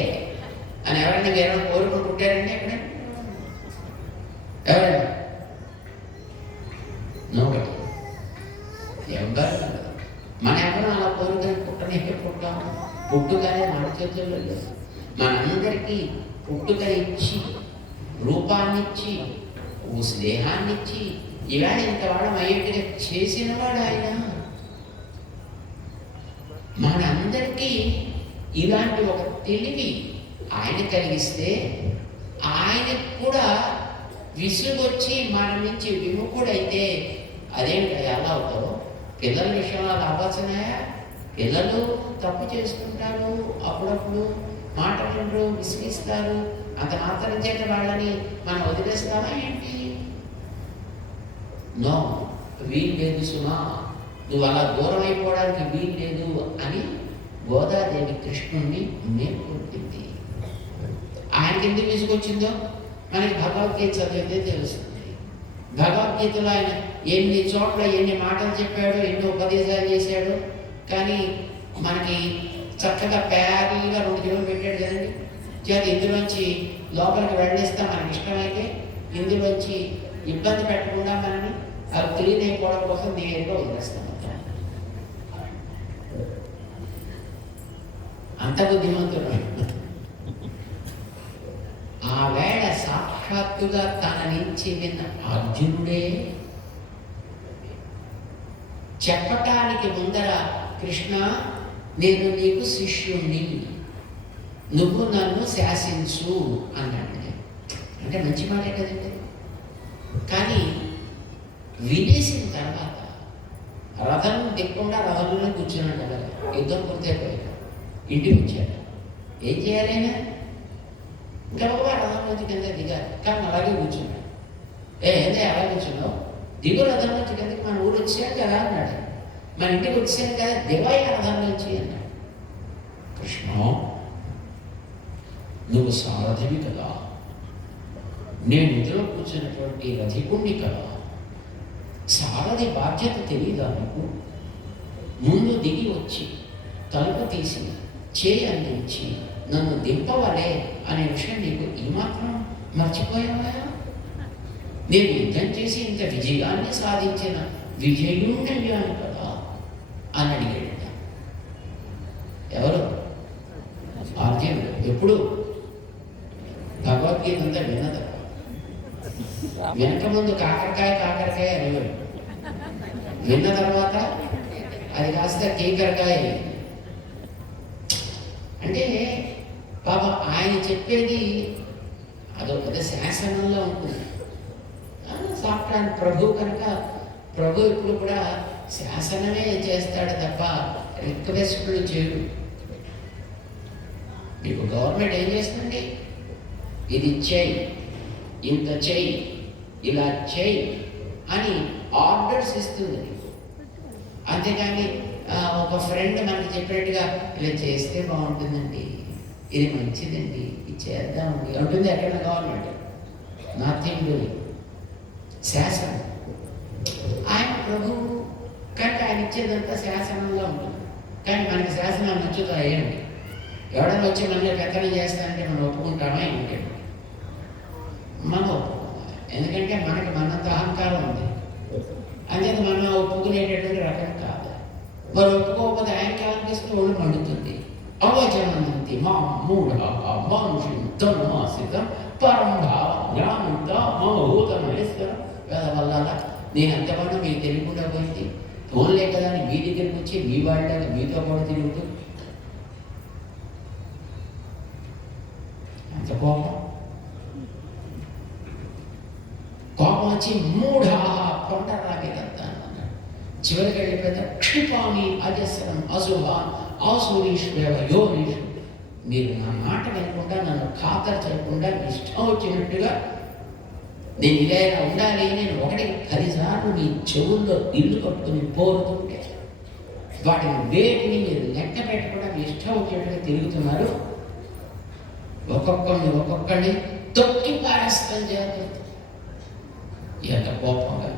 అని ఎవరైనా వేరే కోరుకుని పుట్టారంటే ఎక్కడ ఎవరైనా నోకటి ఎవరు మన ఎవరు అలా కోరుకొని పుట్టాము. పుట్టుకనే మన చేతుల్లో లేదు. మనందరికీ పుట్టుక ఇచ్చి, రూపాన్నిచ్చి, స్నేహాన్నిచ్చి, ఇవాళ ఇంతవాడు అయ్యేట్టుగా చేసినవాడు ఆయన. మనందరికీ ఇలాంటి ఒక తెలివి ఆయన కలిగిస్తే ఆయనకు కూడా విసుగొచ్చి మన నుంచి విముఖుడైతే అదేంటి ఎలా అవుతావు? పిల్లల విషయంలో అలా అవ్వాల్సినాయా? పిల్లలు తప్పు చేసుకుంటారు, అప్పుడప్పుడు మాట వినరు, విసిగిస్తారు. అంత మాత్రం చేత వాళ్ళని మనం వదిలేస్తామా ఏంటి? నో, వీలు లేదు సుమా, నువ్వు అలా దూరం అయిపోవడానికి వీలు లేదు అని గోదాదేవి కృష్ణుణ్ణి మేల్కొల్పింది. ఆయనకి ఎందుకు విసుగొచ్చిందో మనకి భగవద్గీత చదివితే తెలుస్తుంది. భగవద్గీతలో ఆయన ఎన్ని చోట్ల ఎన్ని మాటలు చెప్పాడు, ఎన్ని ఉపదేశాలు చేశాడు. కానీ మనకి చక్కగా ప్యారీగా 2 కిలోలు పెట్టాడు కదండి. చేతి ఇందులోంచి లోపలికి వెళ్ళిస్తా మనకి ఇష్టమైతే, ఇందులోంచి ఇబ్బంది పెట్టకుండా మనని అది క్లీన్ అయిపోవడం కోసం నేరుగా వదిలేస్తాం. అంత బుద్ధిమంతుడు. ఆ వేళ సాక్షాత్తుగా తన నుంచి విన్న అర్జునుడే చెప్పటానికి ముందర, కృష్ణ నేను నీకు శిష్యుణ్ణి, నువ్వు నన్ను శాసించు అన్నాడు. అంటే మంచి మాటే కదండి. కానీ వినేసిన తర్వాత రథం దిక్కుండా రథంలో కూర్చున్నాడు కదా. యుద్ధం పూర్తయిపోయాడు, ఇంటికి వచ్చాడు. ఏం చేయాలైనా ఇంకా బాబా రథం నుంచి కింద దిగాలి, కానీ అలాగే కూర్చున్నాడు. ఏదే అలాగే కూర్చున్నావు, దిగు రథం నుంచి కిందకి, మన ఊరు వచ్చాను కదా అన్నాడు. మన ఇంటికి వచ్చాను కదా, దివాయి రథం నుంచి అన్నాడు. కృష్ణ నువ్వు సారథివి కదా, నేను ఇందులో కూర్చున్నటువంటి రథికుణ్ణి కదా, సారథి బాధ్యత తెలియదా నీకు? ముందు దిగి వచ్చి తలుపు తీసి చేయి అందించి నన్ను దింపవలే అనే విషయం నీకు ఈ మాత్రం మర్చిపోయావా? నేను యుద్ధం చేసి ఇంత విజయాన్ని సాధించిన విజయుడయ్యాను కదా అని అడిగాడు. ఎవరు? అర్జునుడు. ఎప్పుడు? భగవద్గీత అంతా విన్నదా? వెనక ముందు కాకరకాయ కాకరకాయ అనేవాడు, విన్న తర్వాత అది కాస్త కీకరకాయ. అంటే పాప ఆయన చెప్పేది అదొక శాసనంలో ఉంటుంది. సాక్షాత్ ప్రభు కనుక ప్రభు ఇప్పుడు కూడా శాసనమే చేస్తాడు తప్ప రిక్వెస్ట్లు చేయడు. మీకు గవర్నమెంట్ ఏం చేస్తుంది? ఇది చెయ్యి, ఇంత చెయ్యి, ఇలా చెయ్యి అని ఆర్డర్స్ ఇస్తుంది నీకు. అంతేగాని ఒక ఫ్రెండ్ మనకి చెప్పినట్టుగా ఇలా చేస్తే బాగుంటుందండి, ఇది మంచిదండి, ఇది చేద్దామండి అంటుంది ఎక్కడ గవర్నమెంట్. Nothing doing. శాసనం. ఆయన ప్రభువు కనుక ఆయన ఇచ్చేదంతా శాసనంలో ఉంటుంది. కానీ మనకి శాసనాలు నచ్చుతా ఏంటి? ఎవడన్నా వచ్చి మనల్ని పెత్తనం చేస్తానంటే మనం ఒప్పుకుంటామా ఏంటి? మనం ఒప్పుకోవాలి. ఎందుకంటే మనకి మనంత అహంకారం ఉంది. అంతేత మనం ఒప్పుకునేటటువంటి రకం కాదు. వారు ఒప్పుకోకపోతే ఆయనకి అనిపిస్తే ఒళ్ళు మండుతుంది. అవచనంతి మా మూఢ మానుషితం పరం భావం జ్ఞానంత మహూతమేశ్వరం వల్ల నేను ఎంతమంది మీకు తెలియకుండా పోయింది. ఫోన్లే కదా అని మీ దగ్గరికి వచ్చి మీ వాళ్ళగా మీతో కూడా తిరుగుతూ అంత కోపం వచ్చి మూఢా కొండరాగిదంతా అన్నాడు. చివరికి వెళ్ళిపోతే క్షిపామి అజస్రం అశుభాన్ ఆసూరీష్వేవ యోనీషు. మీరు నా మాట వినకుండా, నన్ను ఖాతరు చేయకుండా ఇష్టం వచ్చినట్టుగా నేను ఇలా ఉండాలి, నేను 1-10 సార్లు మీ చెవుల్లో ఇల్లు కట్టుకుని పోరుతుంటే వాటిని వేటిని మీరు లెక్క పెట్టకుండా మీ ఇష్టం వచ్చేట్టుగా తిరుగుతున్నారు. ఒక్కొక్కడిని తొక్కి పారేస్తాం చేస్తుంది. ఎంత కోపంగా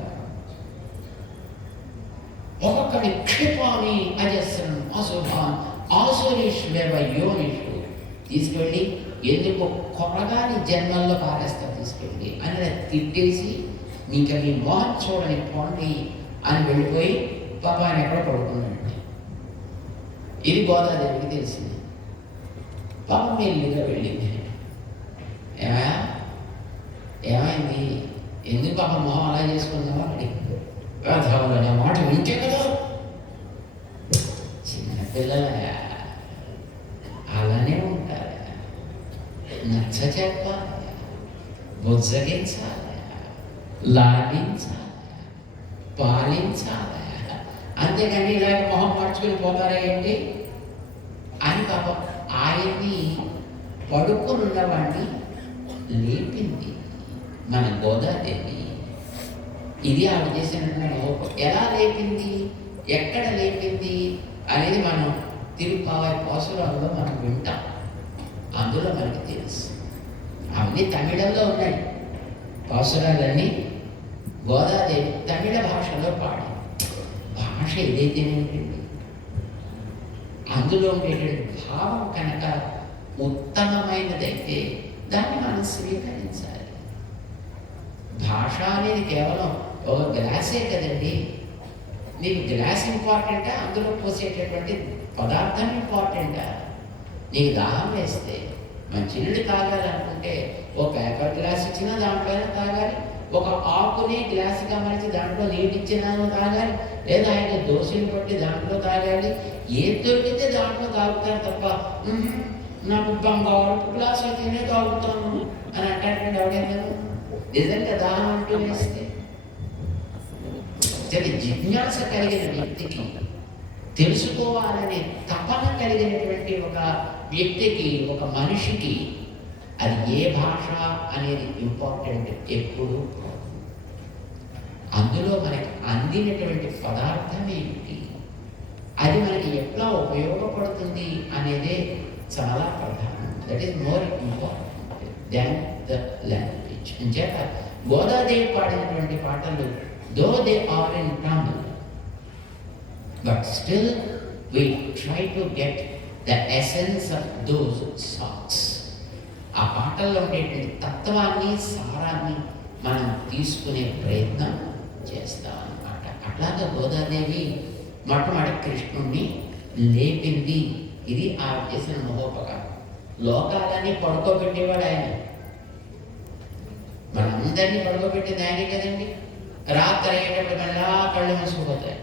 ఒక్కొక్కడి క్షిపామి అజస్రం అశుభాన్ ఆసురీష్వేవ యోనిషు. తీసుకెళ్ళి ఎందుకు కొరగాని జన్మల్లో పారేస్తా తీసుకెళ్ళి అని తిట్టేసి ఇంకా మీ మోహన్ చూడని పోండి అని వెళ్ళిపోయి పాప ఆయన ఎక్కడ పడుకున్నాడు. ఇది గోదాదేవికి తెలిసింది. పాపం మెల్లిగా వెళ్ళింది. ఏమైంది? ఎందుకు పాప మొహం అలా చేసుకున్నావా అని అడిగింది. మాట వింటే కదా చిన్నపిల్లల అలానే ఉంటారు. నచ్చ చెప్పాలి, బుజ్జగించాలి, లాభించాలి, పాలించాలి. అంతేగాని ఇలాగ మొహం మార్చుకుని పోతారా ఏంటి అని పాప ఆయన్ని పడుకుని ఉన్నవాడిని లేపింది మన గోదాదేవి. ఇది ఆవిడ చేసినటువంటి ఎలా లేపింది, ఎక్కడ లేపింది అనేది మనం తిరుపావై పాసురాల్లో మనం వింటాం. అందులో మనకి తెలుసు. అవన్నీ తమిళంలో ఉన్నాయి. పాసురాలన్నీ గోదాదేవి తమిళ భాషలో పాడి. భాష ఏదైతేనేంటండి, అందులో ఉండేటువంటి భావం కనుక ఉత్తమమైనదైతే దాన్ని మనం స్వీకరించాలి. భాష అనేది కేవలం ఒక గ్లాసే కదండి. నీకు గ్లాస్ ఇంపార్టెంటా, అందులో పోసేటటువంటి పదార్థం ఇంపార్టెంటా? నీకు దాహం వేస్తే మంచినీళ్ళు తాగాలనుకుంటే ఓ పేపర్ గ్లాస్ ఇచ్చినా దాంట్లోనే తాగాలి, ఒక ఆకుని గ్లాసుగా మరిచి దాంట్లో నీటి ఇచ్చినా తాగాలి, లేదా ఆయన దోశలు పట్టి దాంట్లో తాగాలి. ఏది దొరికితే దాంట్లో తాగుతారు తప్ప నాకు బంగారు గ్లాస్ అయితేనే తాగుతాను అని అంటారండి ఎవడైనా. నిజంగా దాహం అంటూ వేస్తే జిజ్ఞాస కలిగిన వ్యక్తికి, తెలుసుకోవాలనే తపన కలిగినటువంటి ఒక వ్యక్తికి, ఒక మనిషికి అది ఏ భాష అనేది ఇంపార్టెంట్ ఎప్పుడు. అందులో మనకి అందినటువంటి పదార్థం ఏమిటి, అది మనకి ఎట్లా ఉపయోగపడుతుంది అనేదే చాలా ప్రధానం. That is more important than the language. అంచేత గోదాదేవి పాడినటువంటి పాటలు though they are in Tamil, but still we try to get the essence of those songs. ఆ పాటల్లో ఉండేటువంటి తత్వాన్ని, సారాన్ని మనం తీసుకునే ప్రయత్నం చేస్తాం అన్నమాట. అట్లాగా గోదాదేవి మొట్టమొదటి కృష్ణుణ్ణి లేపింది. ఇది ఆవిడ చేసిన మహోపకారం. లోకాలని పడుకోబెట్టేవాడు ఆయన, మనందరినీ పడుకోబెట్టింది ఆయనే కదండి. రాత్రి అయ్యేటప్పుడు మళ్ళా కళ్ళు మూసుకుపోతాయి.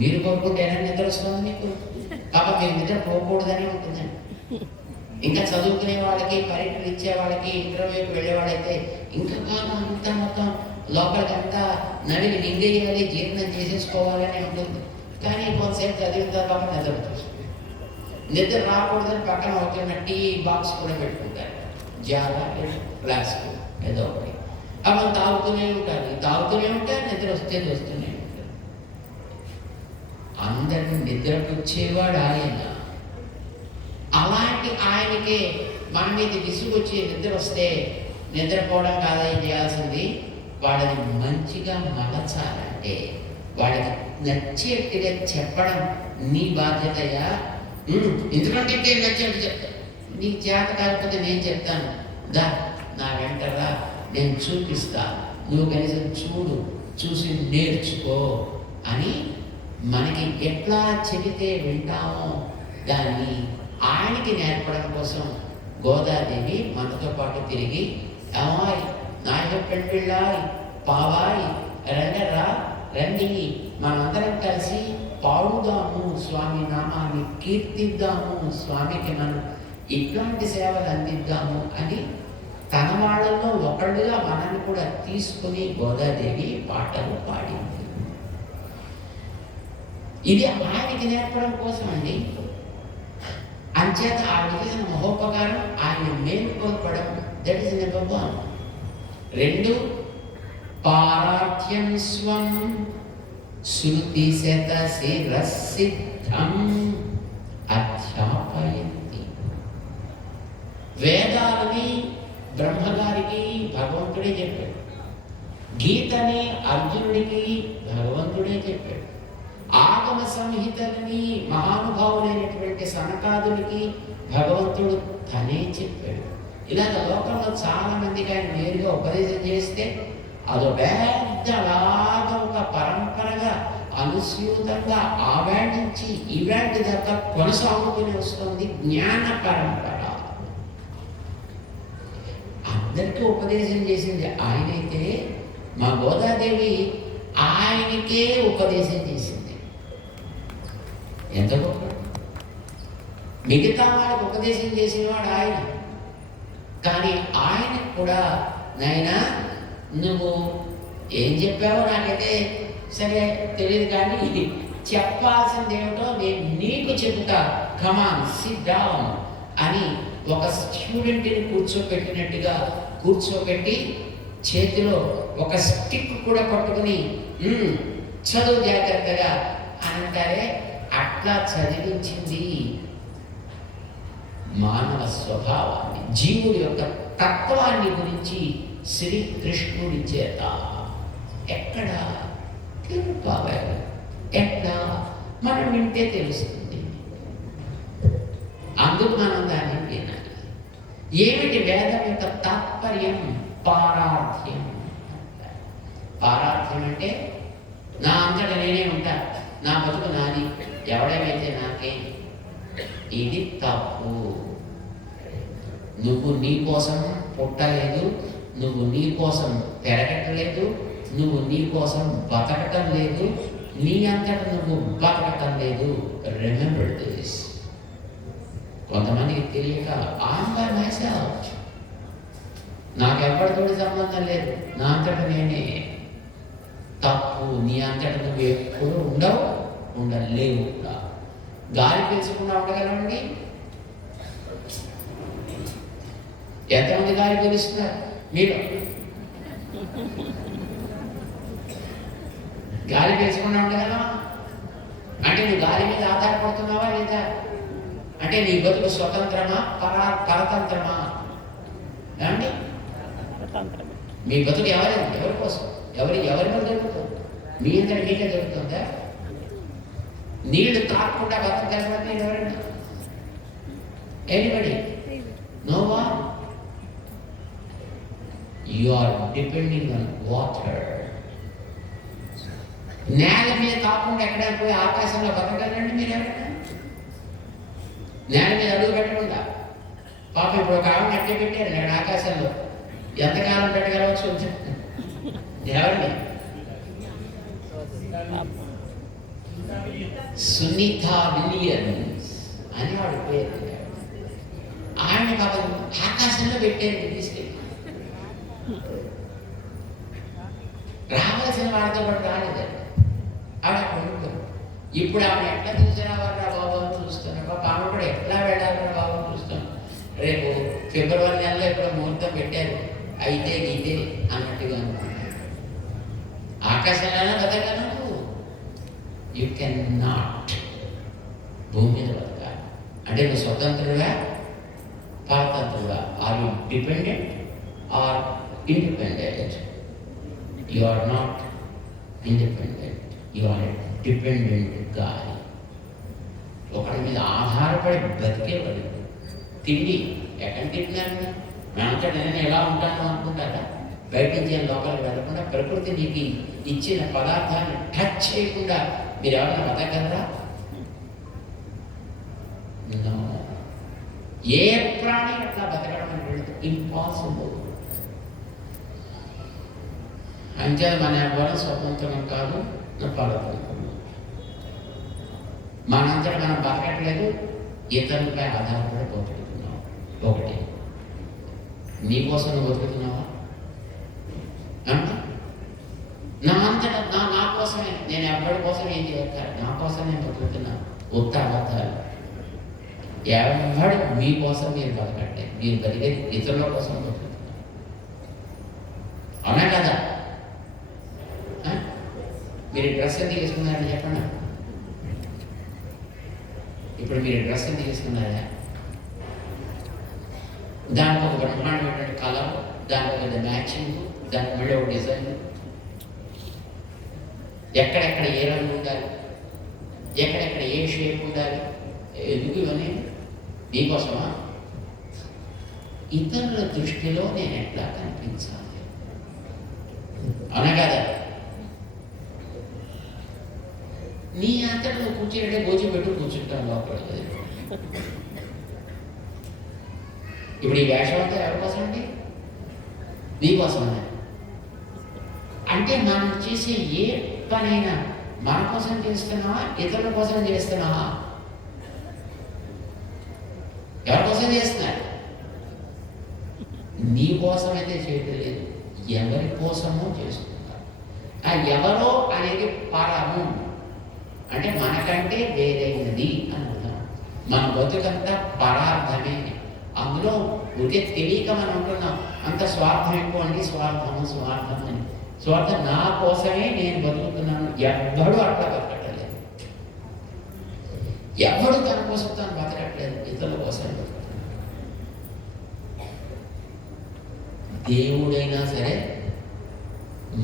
మీరు కోరుకుంటేనే నిద్ర వస్తుంది మీకు, కాబట్టి మీరు నిద్ర పోకూడదని ఉంటుందండి. ఇంకా చదువుకునే వాళ్ళకి, పరీక్షలు ఇచ్చే వాళ్ళకి, ఇంటర్వ్యూకి వెళ్ళేవాడైతే ఇంకా కాదు అంతా మొత్తం లోపలికి అంతా నవిలి నింగేయాలి, జీర్ణం చేసేసుకోవాలని ఉంటుంది. కానీ కొంతసేపు చదివిన తర్వాత నిద్ర వచ్చేస్తుంది. నిద్ర రాకూడదని పక్కన ఒక టీ బాక్స్ కూడా పెట్టుకుంటారు, జారా గ్లాస్కు ఏదో ఒకటి. అప్పుడు తాగుతూనే ఉంటారు, నిద్ర వస్తూనే ఉంటారు. అందరిని నిద్రపుచ్చేవాడు ఆయన. అలాంటి ఆయనకే మన మీద విసుగు వచ్చి నిద్ర వస్తే నిద్రపోవడం కాదా చేయాల్సింది, వాళ్ళని మంచిగా మలచాలంటే వాళ్ళకి నచ్చేట్టుగా చెప్పడం నీ బాధ్యతయా. ఎందుకంటే నచ్చేట్టు చెప్తాను, నీకు చేత కాకపోతే నేను చెప్తాను, దా నా వెంటరా, నేను చూపిస్తా, నువ్వు కనీసం చూడు, చూసి నేర్చుకో అని మనకి ఎట్లా చెబితే వింటామో దాన్ని ఆయనకి నేర్పడం కోసం గోదాదేవి మనతో పాటు తిరిగి అమ్మాయి నాయక పెళ్ళిళ్ళాయి పావాయి రండరా రండి, మనందరం కలిసి పాడుదాము, స్వామి నామాన్ని కీర్తిద్దాము, స్వామికి మనం ఇట్లాంటి సేవలు అందిద్దాము అని తన వాళ్ళలో ఒకళ్ళుగా మనల్ని కూడా తీసుకుని గోదాదేవి పాటలు పాడింది. ఇది ఆయనకి నేర్పడం కోసం అండి. అంచేత ఆ చేసిన మహోపకారం ఆయన మేలుకొల్పడం. That is number 1. 2 పారార్థ్యం స్వం శృతి శత శిరసిద్ధం అధ్యాపయంతి. వేదాలని బ్రహ్మగారికి భగవంతుడే చెప్పాడు, గీతని అర్జునుడికి భగవంతుడే చెప్పాడు, ఆగమ సంహితలని మహానుభావులైనటువంటి సనకాదునికి భగవంతుడు తనే చెప్పాడు. ఇలాగ లోకంలో చాలా మందికి ఆయన నేరుగా ఉపదేశం చేస్తే అదో పెద్దలాగా ఒక పరంపరగా అనుస్యూతంగా ఆవేళ నుంచి ఈవేళ దాకా కొనసాగుతూనే వస్తుంది జ్ఞాన పరంపర. అందరికీ ఉపదేశం చేసింది ఆయనైతే మా గోదాదేవి ఆయనకే ఉపదేశం చేసింది. ఎంత గొప్ప! మిగతా వాళ్ళకి ఉపదేశం చేసినవాడు ఆయన, కానీ ఆయనకు కూడా నైనా నువ్వు ఏం చెప్పావో నాకైతే సరే తెలియదు, కానీ చెప్పాల్సింది ఏమిటో నేను నీకు చెబుతా, కమాన్ సిట్ డౌన్ అని ఒక స్టూడెంట్ని కూర్చోపెట్టినట్టుగా కూర్చోబెట్టి చేతిలో ఒక స్టిక్ కూడా పట్టుకుని చదువు జాగ్రత్తగా అని అంటారే, అట్లా చదివించింది మానవ స్వభావాన్ని, జీవుడి యొక్క తత్వాన్ని గురించి శ్రీకృష్ణుడి చేత. ఎక్కడ తిరుపావారు, ఎట్లా మనం వింటే తెలుస్తుంది. అందుకు మనం దాన్ని వినాలి. ఏమిటి వేదం యొక్క తాత్పర్యం? పారార్థ్యం. పారార్థ్యం అంటే నా అంతటా నేనే ఉంటా, నా బతుకు నాది, ఎవడేమైతే నాకే. ఇది తప్పు. నువ్వు నీ కోసం పుట్టలేదు, నువ్వు నీ కోసం పెరగటలేదు, నువ్వు నీ కోసం బతకటం లేదు, నీ అంతటా నువ్వు బతకటం లేదు. Remember this. కొంతమందికి తెలియక ఐఎమ్ బై మై సెల్ఫ్, నాకెవ్వరితోటి సంబంధం లేదు, నా అంతటా నేనే. తప్పు. నీ అంతటా నువ్వు ఎప్పుడు ఉండలేవు కూడా. గాలి పీల్చకుండా ఉండగలండి? ఎంతమంది గాలి పీలుస్తున్నారు మీరు? గాలి పీల్చకుండా ఉండగలవా? అంటే నువ్వు గాలి మీద ఆధారపడుతున్నావా లేదా? అంటే నీ బతుకు స్వతంత్రమా పరతంత్రమా? ఏమండి? మీ బతుకు ఎవరి కోసం? ఎవరి మీద దొరుకుతుంది? మీ అందరి మీకే దొరుకుతుందా? నీళ్లు తాకుండా బతకగలమంటే ఎవరైనా? Anybody? No one. You are depending on water. నేల మీద కాకుండా ఎక్కడైనా పోయి ఆకాశంలో బతకగలండి మీరు ఎవరైనా? నేల మీద అడుగు పెట్టకుండా. పాపం ఇప్పుడు ఒక ఆమె అట్టే పెట్టారు నేను ఆకాశంలో. ఎంతకాలం పెట్టగలవచ్చు? ఎవరిని? సునీత విలియమ్స్ అని వాడు పేరు. ఆయన పాపం ఆకాశంలో పెట్టారు తీసుకెళ్ళి. రావాల్సిన వాడితో పాటు రాలేదండి. ఆవిడ అక్కడ ఉండిపోయింది. ఇప్పుడు ఆవిడ ఎట్లా తీసుకురావాలరా బాబు అని చూస్తున్నాం. పాప ఆమె కూడా ఎట్లా వెళ్ళాలరా బాబు అని చూస్తున్నాం. రేపు ఫిబ్రవరి నెలలో ఇప్పుడు ముహూర్తం పెట్టారు, అయితే గీతే అన్నట్టుగా అనుకుంటున్నాను. ఆకాశంలోనే బతకను. You can not. భూమి మీద బతకాలి అంటే నువ్వు స్వతంత్రుడుగా పరతంత్రుడుగా. Are you dependent or independent? You are not independent, you are dependent గాలి. ఒకటి మీద ఆధారపడి బతికేవాడు. తిండి ఎక్కడ తింటున్నారు? మేమంతా నేను ఎలా ఉంటాను అనుకుంటారా? బయట నుంచి లోపలికి వెళ్ళకుండా ప్రకృతి నీకు ఇచ్చిన పదార్థాన్ని టచ్ చేయకుండా మీరు ఎవరైనా బతకగలరా? ఏ ప్రాణి అట్లా బతకడం అంటే ఇంపాసిబుల్. అంటే మన ఎవరు స్వతంత్రం కాదు, పరతంత్రం. మనంతటా మనం బతకట్లేదు, ఇతరులపై ఆధారపడి బతుకుతున్నాం. ఒకటి, నీ కోసం నువ్వు బతుకుతున్నావా? నా అంతటా నా కోసమే. నేను ఎవరి కోసం ఏం చేస్తాను? నా కోసం నేను బతుకుతున్నా. ఉత్తరాధాలు ఎవరు మీకోసం మీరు బతకట్లేదు, మీరు బతికేది ఇతరుల కోసం బతుకుతున్నారు. అవునా కదా? మీరు డ్రెస్ ఎందుకు వేసుకున్నారని చెప్పండి. ఇప్పుడు మీరు డ్రెస్ ఎందుకు వేసుకున్నారా? దానికి ఒక బ్రహ్మాండమైనటువంటి కలర్, దానికి ఒక మ్యాచింగ్, దానికి మళ్ళీ ఒక డిజైన్, ఎక్కడెక్కడ ఏ రంగు ఉండాలి, ఎక్కడెక్కడ ఏ షేప్ ఉండాలి. ఎందుకు ఇవన్నీ? నీకోసమా? ఇతరుల దృష్టిలో నేను ఎట్లా కనిపించాలి? అవునా కదా? నీ అంతటా నువ్వు కూర్చుంటే గోచి పెట్టు కూర్చుంటాను లోపల. ఇప్పుడు ఈ వేషం అంతా ఎవరి కోసం అండి? నీకోసమే. అంటే మనం చేసే ఏ పనైనా మన కోసం చేస్తున్నావా, ఇతరుల కోసం చేస్తున్నావా? ఎవరి కోసం చేస్తున్నారు? నీ కోసం అయితే చేయటం లేదు, ఎవరి కోసమో చేస్తున్నారు. ఆ ఎవరో అనేది పరము అంటే మనకంటే వేరైనది అని అర్థం. మన బతుకంతా పరార్థమే. అందులో ఒకే తెలియక మనం ఉంటున్నాం. అంత స్వార్థం ఎక్కువ అండి. స్వార్థం అని. స్వార్థం నా కోసమే నేను బతుకుతున్నాను. ఎవ్వడు అట్లా బతకట్లేదు. ఎవడు తన కోసం తను బతకట్లేదు, ఇతరుల కోసం బతుకుతున్నాడు. దేవుడైనా సరే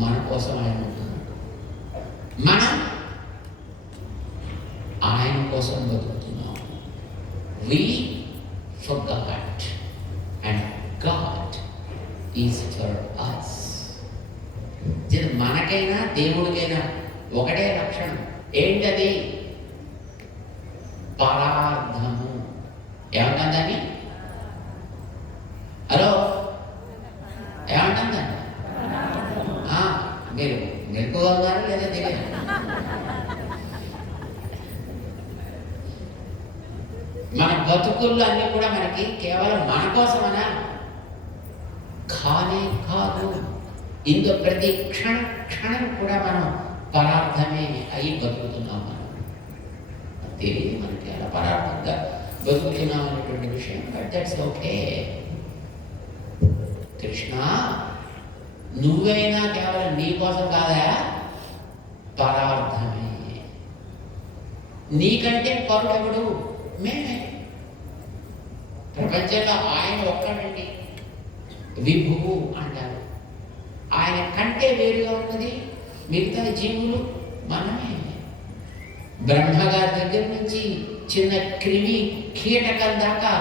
మన కోసం ఆయన ఉంటున్నాడు. మనం ఆయన కోసం బతుకుతున్నాం. We forgot and God is for us. మనకైనా దేవుడికైనా ఒకటే లక్షణం. ఏంటది? పరార్థము. ఏమంటుందని? హలో ఏమంట? పరానందం. మీరు మెలకువగారు లేదా తెలియదు. మన బతుకుల్లో అన్నీ కూడా మనకి కేవలం మన కోసమనా? కానే కాదు. ఇందులో ప్రతి క్షణం కూడా మనం పరార్థమే అయి బతుకుతున్నాం. మనం తెలియదు మనకి అలా పరార్థంగా బతుకుతున్నాం అనేటువంటి విషయం. But that's okay. కృష్ణ, నువ్వైనా కేవలం నీ కోసం కాదా, పరార్థమే. నీకంటే పరుడెవడు? మేమే. ప్రపంచంలో ఆయన ఒక్కడండి విభువు అంటారు. ఆయన కంటే వేరుగా ఉన్నది మిగతా జీవులు మనమే. బ్రహ్మగారి దగ్గర నుంచి చిన్న క్రిమి కీటకం దాకా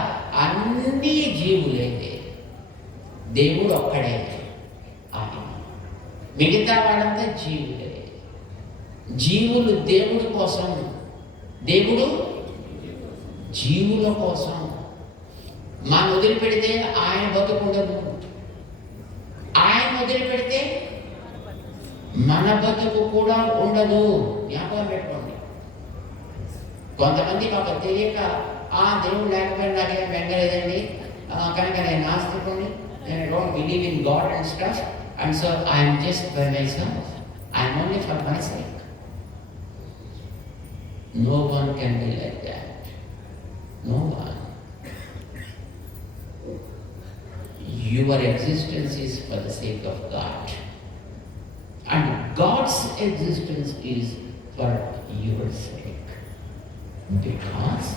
అన్నీ జీవులే. దేవుడు ఒక్కడే ఆయన, మిగతా వాళ్ళంతా జీవులే. జీవులు దేవుడి కోసం, దేవుడు జీవుల కోసం. మనం వదిలిపెడితే ఆయన బతుకుండదు, ఆయన వదిలిపెడితే మన బతుకు కూడా ఉండదు. జ్ఞాపకం పెట్టుకోండి. కొంతమంది మాకు తెలియక దేవుడు లేకపోయినా నాకేం బెంగలేదండి, కనుక నేను నాస్తికుని, నేను don't believe in God and stuff, and so I'm just by my self, I'm only for my self. No one can be like that. No one. Your existence is for the sake of God. And God's existence is for your sake. Because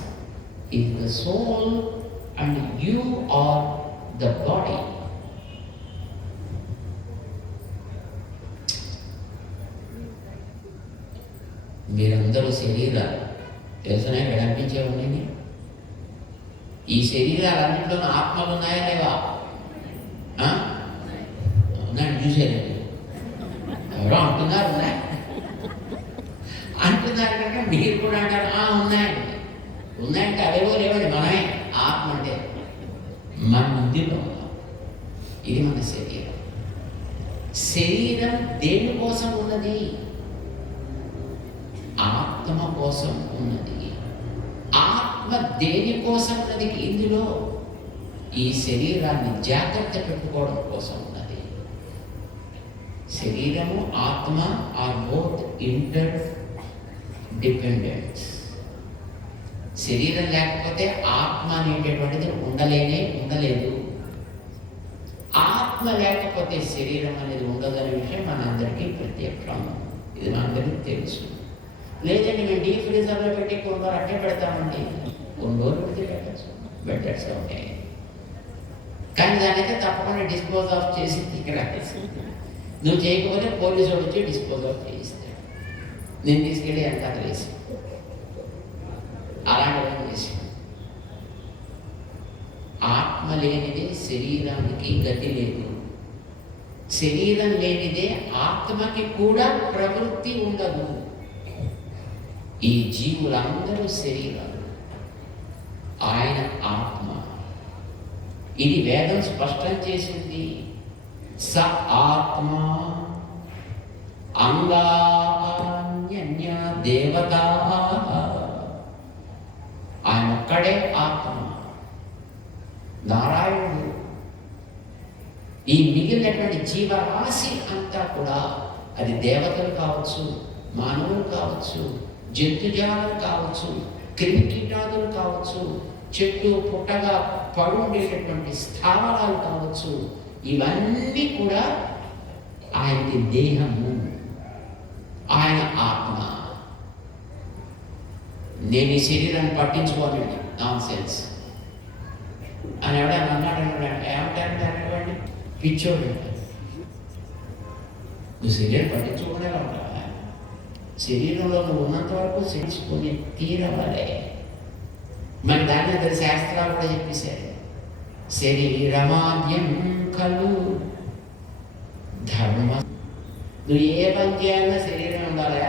He is the soul and you are the body. మీరందరూ శరీరాలు తెలుసునా? కనిపించేవన్నీ ఈ శరీరాలన్నింటిలోనూ ఆత్మలు ఉన్నాయా లేవా? ఉన్నాయని చూసేది ఎవరో అంటున్నారు, ఉన్నాయి అంటున్నారు కనుక మీరు కూడా అంటారు ఉన్నాయండి. ఉన్నాయంటే అవేవో లేవండి, మనమే. ఆత్మ అంటే మన బుద్ధిలో ఉన్నాం. ఇది మన శరీరం. శరీరం దేనికోసం ఉన్నది? ఆత్మ కోసం ఉన్నది. ఆత్మ దేనికోసం ఉన్నది? ఇందులో ఈ శరీరాన్ని జాగ్రత్త పెట్టుకోవడం కోసం ఉన్నది. శరీరము ఆత్మ ఆర్ బోత్ ఇంటర్ డిపెండెంట్స్. శరీరం లేకపోతే ఆత్మ అనేటటువంటిది ఉండలేదు. ఆత్మ లేకపోతే శరీరం అనేది ఉండదనే విషయం మనందరికీ ప్రత్యక్షం. ఇది మనందరికీ తెలుసు. లేదండి మేము డీప్ ఫ్రీజర్లో పెట్టి కొన్ని రోజులు అట్టే పెడతామండి, కొన్ని రోజులు పెడితే పెట్టచ్చు ఓకే. కానీ దానికైతే తప్పకుండా డిస్పోజ్ ఆఫ్ చేసి ఇక్కడ నువ్వు చేయకపోతే పోలీసు వాడు వచ్చి డిస్పోజ్ ఆఫ్ చేయిస్తాడు. నేను తీసుకెళ్ళి ఎంత వేసి అలాంటి చేసి. ఆత్మ లేనిదే శరీరానికి గతి లేదు. శరీరం లేనిదే ఆత్మకి కూడా ప్రవృత్తి ఉండదు. ఈ జీవులందరూ శరీరాలు, ఆయన ఆత్మ. ఇది వేదం స్పష్టం చేసింది. స ఆత్మ అంగాన్య దేవతా. ఆయన ఒక్కడే ఆత్మ, నారాయణుడు. ఈ మిగిలినటువంటి జీవరాశి అంతా కూడా, అది దేవతలు కావచ్చు, మానవులు కావచ్చు, జంతుజాలం కావచ్చు, క్రిమికీటాదులు కావచ్చు, చెట్టు పుట్టగా పడుండేటటువంటి స్థావరాలు కావచ్చు, ఇవన్నీ కూడా ఆయనకి దేహము, ఆయన ఆత్మ. నేను ఈ శరీరాన్ని పట్టించుకోనండి, నాన్ సెన్స్ అని ఎవడైనా అన్నాడు అనుకోండి, ఏమంటారంటే అనుకోండి, పిచ్చోడు. నువ్వు శరీరం పట్టించుకునే ఉంటావా? శరీరంలో నువ్వు ఉన్నంత వరకు తెలుసుకుని తీరవలే. మరి దాని అందరి శాస్త్రాలు కూడా చెప్పేశారు. శరీరమాద్యం కలు ధర్మ. నువ్వు ఏ పని చేయాలన్నా శరీరం ఉండాలి.